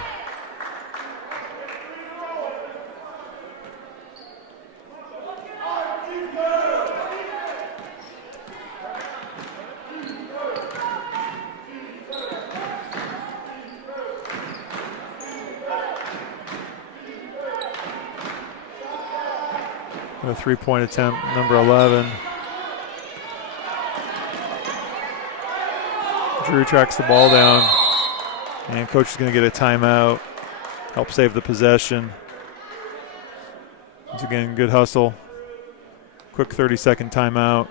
A 3-point attempt, number 11. Drew tracks the ball down, and coach is going to get a timeout, help save the possession. Once again, good hustle. Quick 30-second timeout.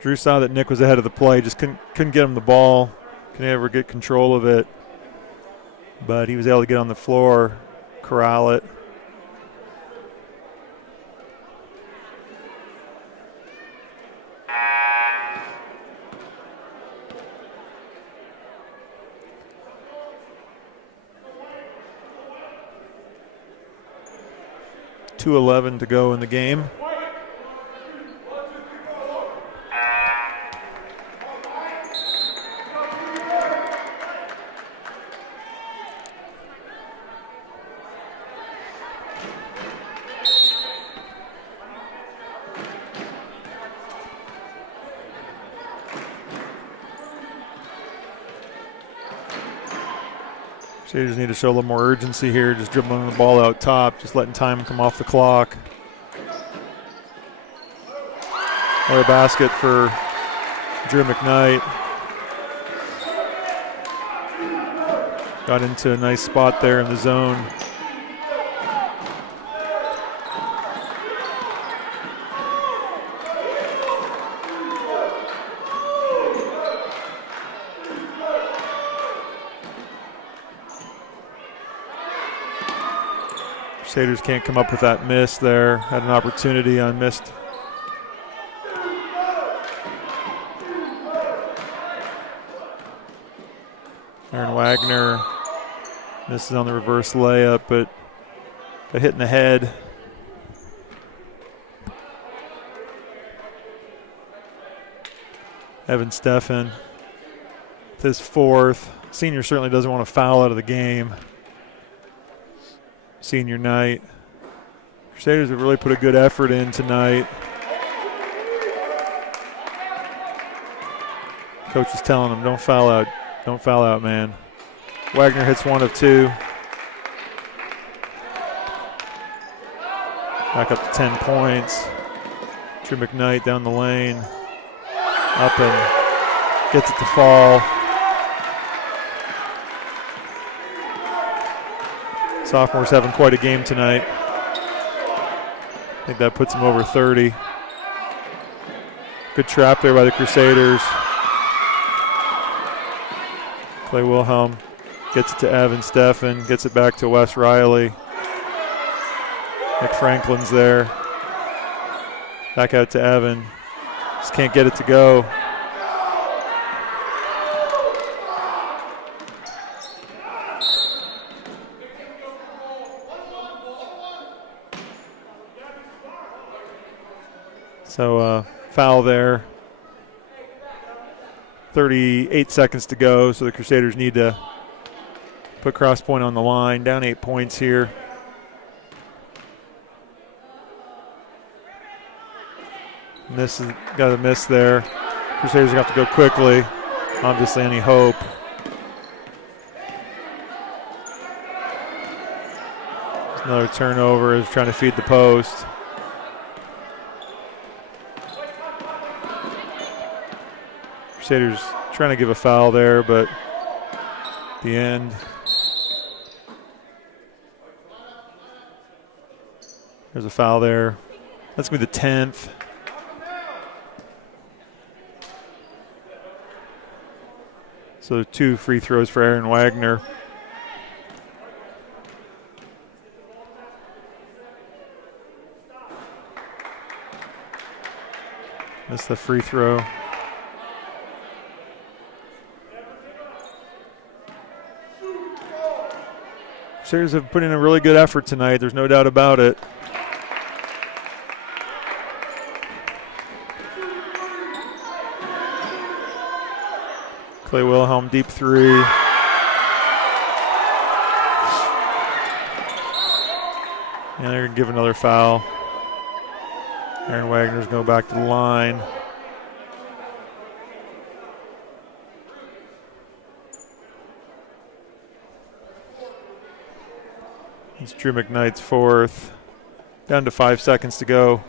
Drew saw that Nick was ahead of the play, just couldn't get him the ball, couldn't ever get control of it. But he was able to get on the floor, corral it. 2:11 to go in the game. Crusaders need to show a little more urgency here, just dribbling the ball out top, just letting time come off the clock. Another basket for Drew McKnight. Got into a nice spot there in the zone. Crusaders can't come up with that miss there. Had an opportunity on missed. Aaron Wagner misses on the reverse layup, but got hit in the head. Evan Steffen with his fourth. Senior certainly doesn't want to foul out of the game. Senior night. Crusaders have really put a good effort in tonight. Coach is telling them, don't foul out. Don't foul out, man. Wagner hits 1 of 2. Back up to 10 points. Drew McKnight down the lane. Up and gets it to fall. Sophomores having quite a game tonight. I think that puts them over 30. Good trap there by the Crusaders. Clay Wilhelm gets it to Evan Steffen, gets it back to Wes Riley. Nick Franklin's there. Back out to Evan. Just can't get it to go. So foul there. 38 seconds to go, so the Crusaders need to put Crosspointe on the line. Down 8 points here. And this has got a miss there. Crusaders have to go quickly. Obviously any hope. Another turnover is trying to feed the post. Crusaders trying to give a foul there, but at the end. There's a foul there. That's going to be the 10th. So 2 free throws for Aaron Wagner. That's the free throw. Crusaders have put in a really good effort tonight. There's no doubt about it. Clay Wilhelm, deep 3. And they're going to give another foul. Aaron Wagner's going back to the line. It's Drew McKnight's 4th. Down to 5 seconds to go.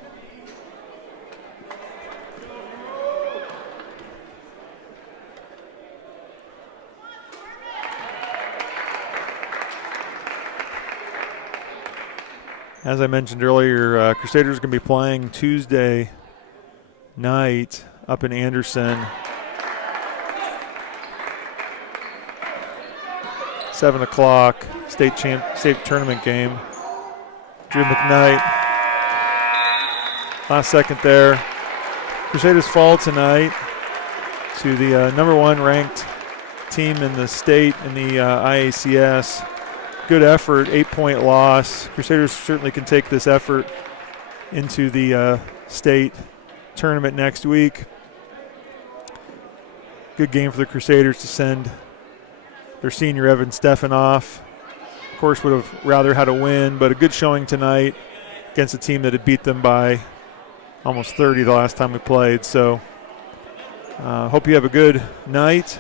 As I mentioned earlier, Crusaders are going to be playing Tuesday night up in Anderson. 7 o'clock, state tournament game. Drew McKnight, last second there. Crusaders fall tonight to the number 1 ranked team in the state in the IACS. good effort, 8-point loss. Crusaders certainly can take this effort into the state tournament next week. Good game for the Crusaders to send their senior Evan Steffen off. Of course, would have rather had a win, but a good showing tonight against a team that had beat them by almost 30 the last time we played. So hope you have a good night.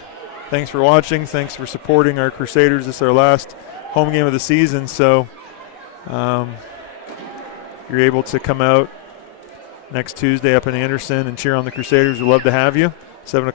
Thanks for watching. Thanks for supporting our Crusaders. This is our last home game of the season, so you're able to come out next Tuesday up in Anderson and cheer on the Crusaders. We'd love to have you. 7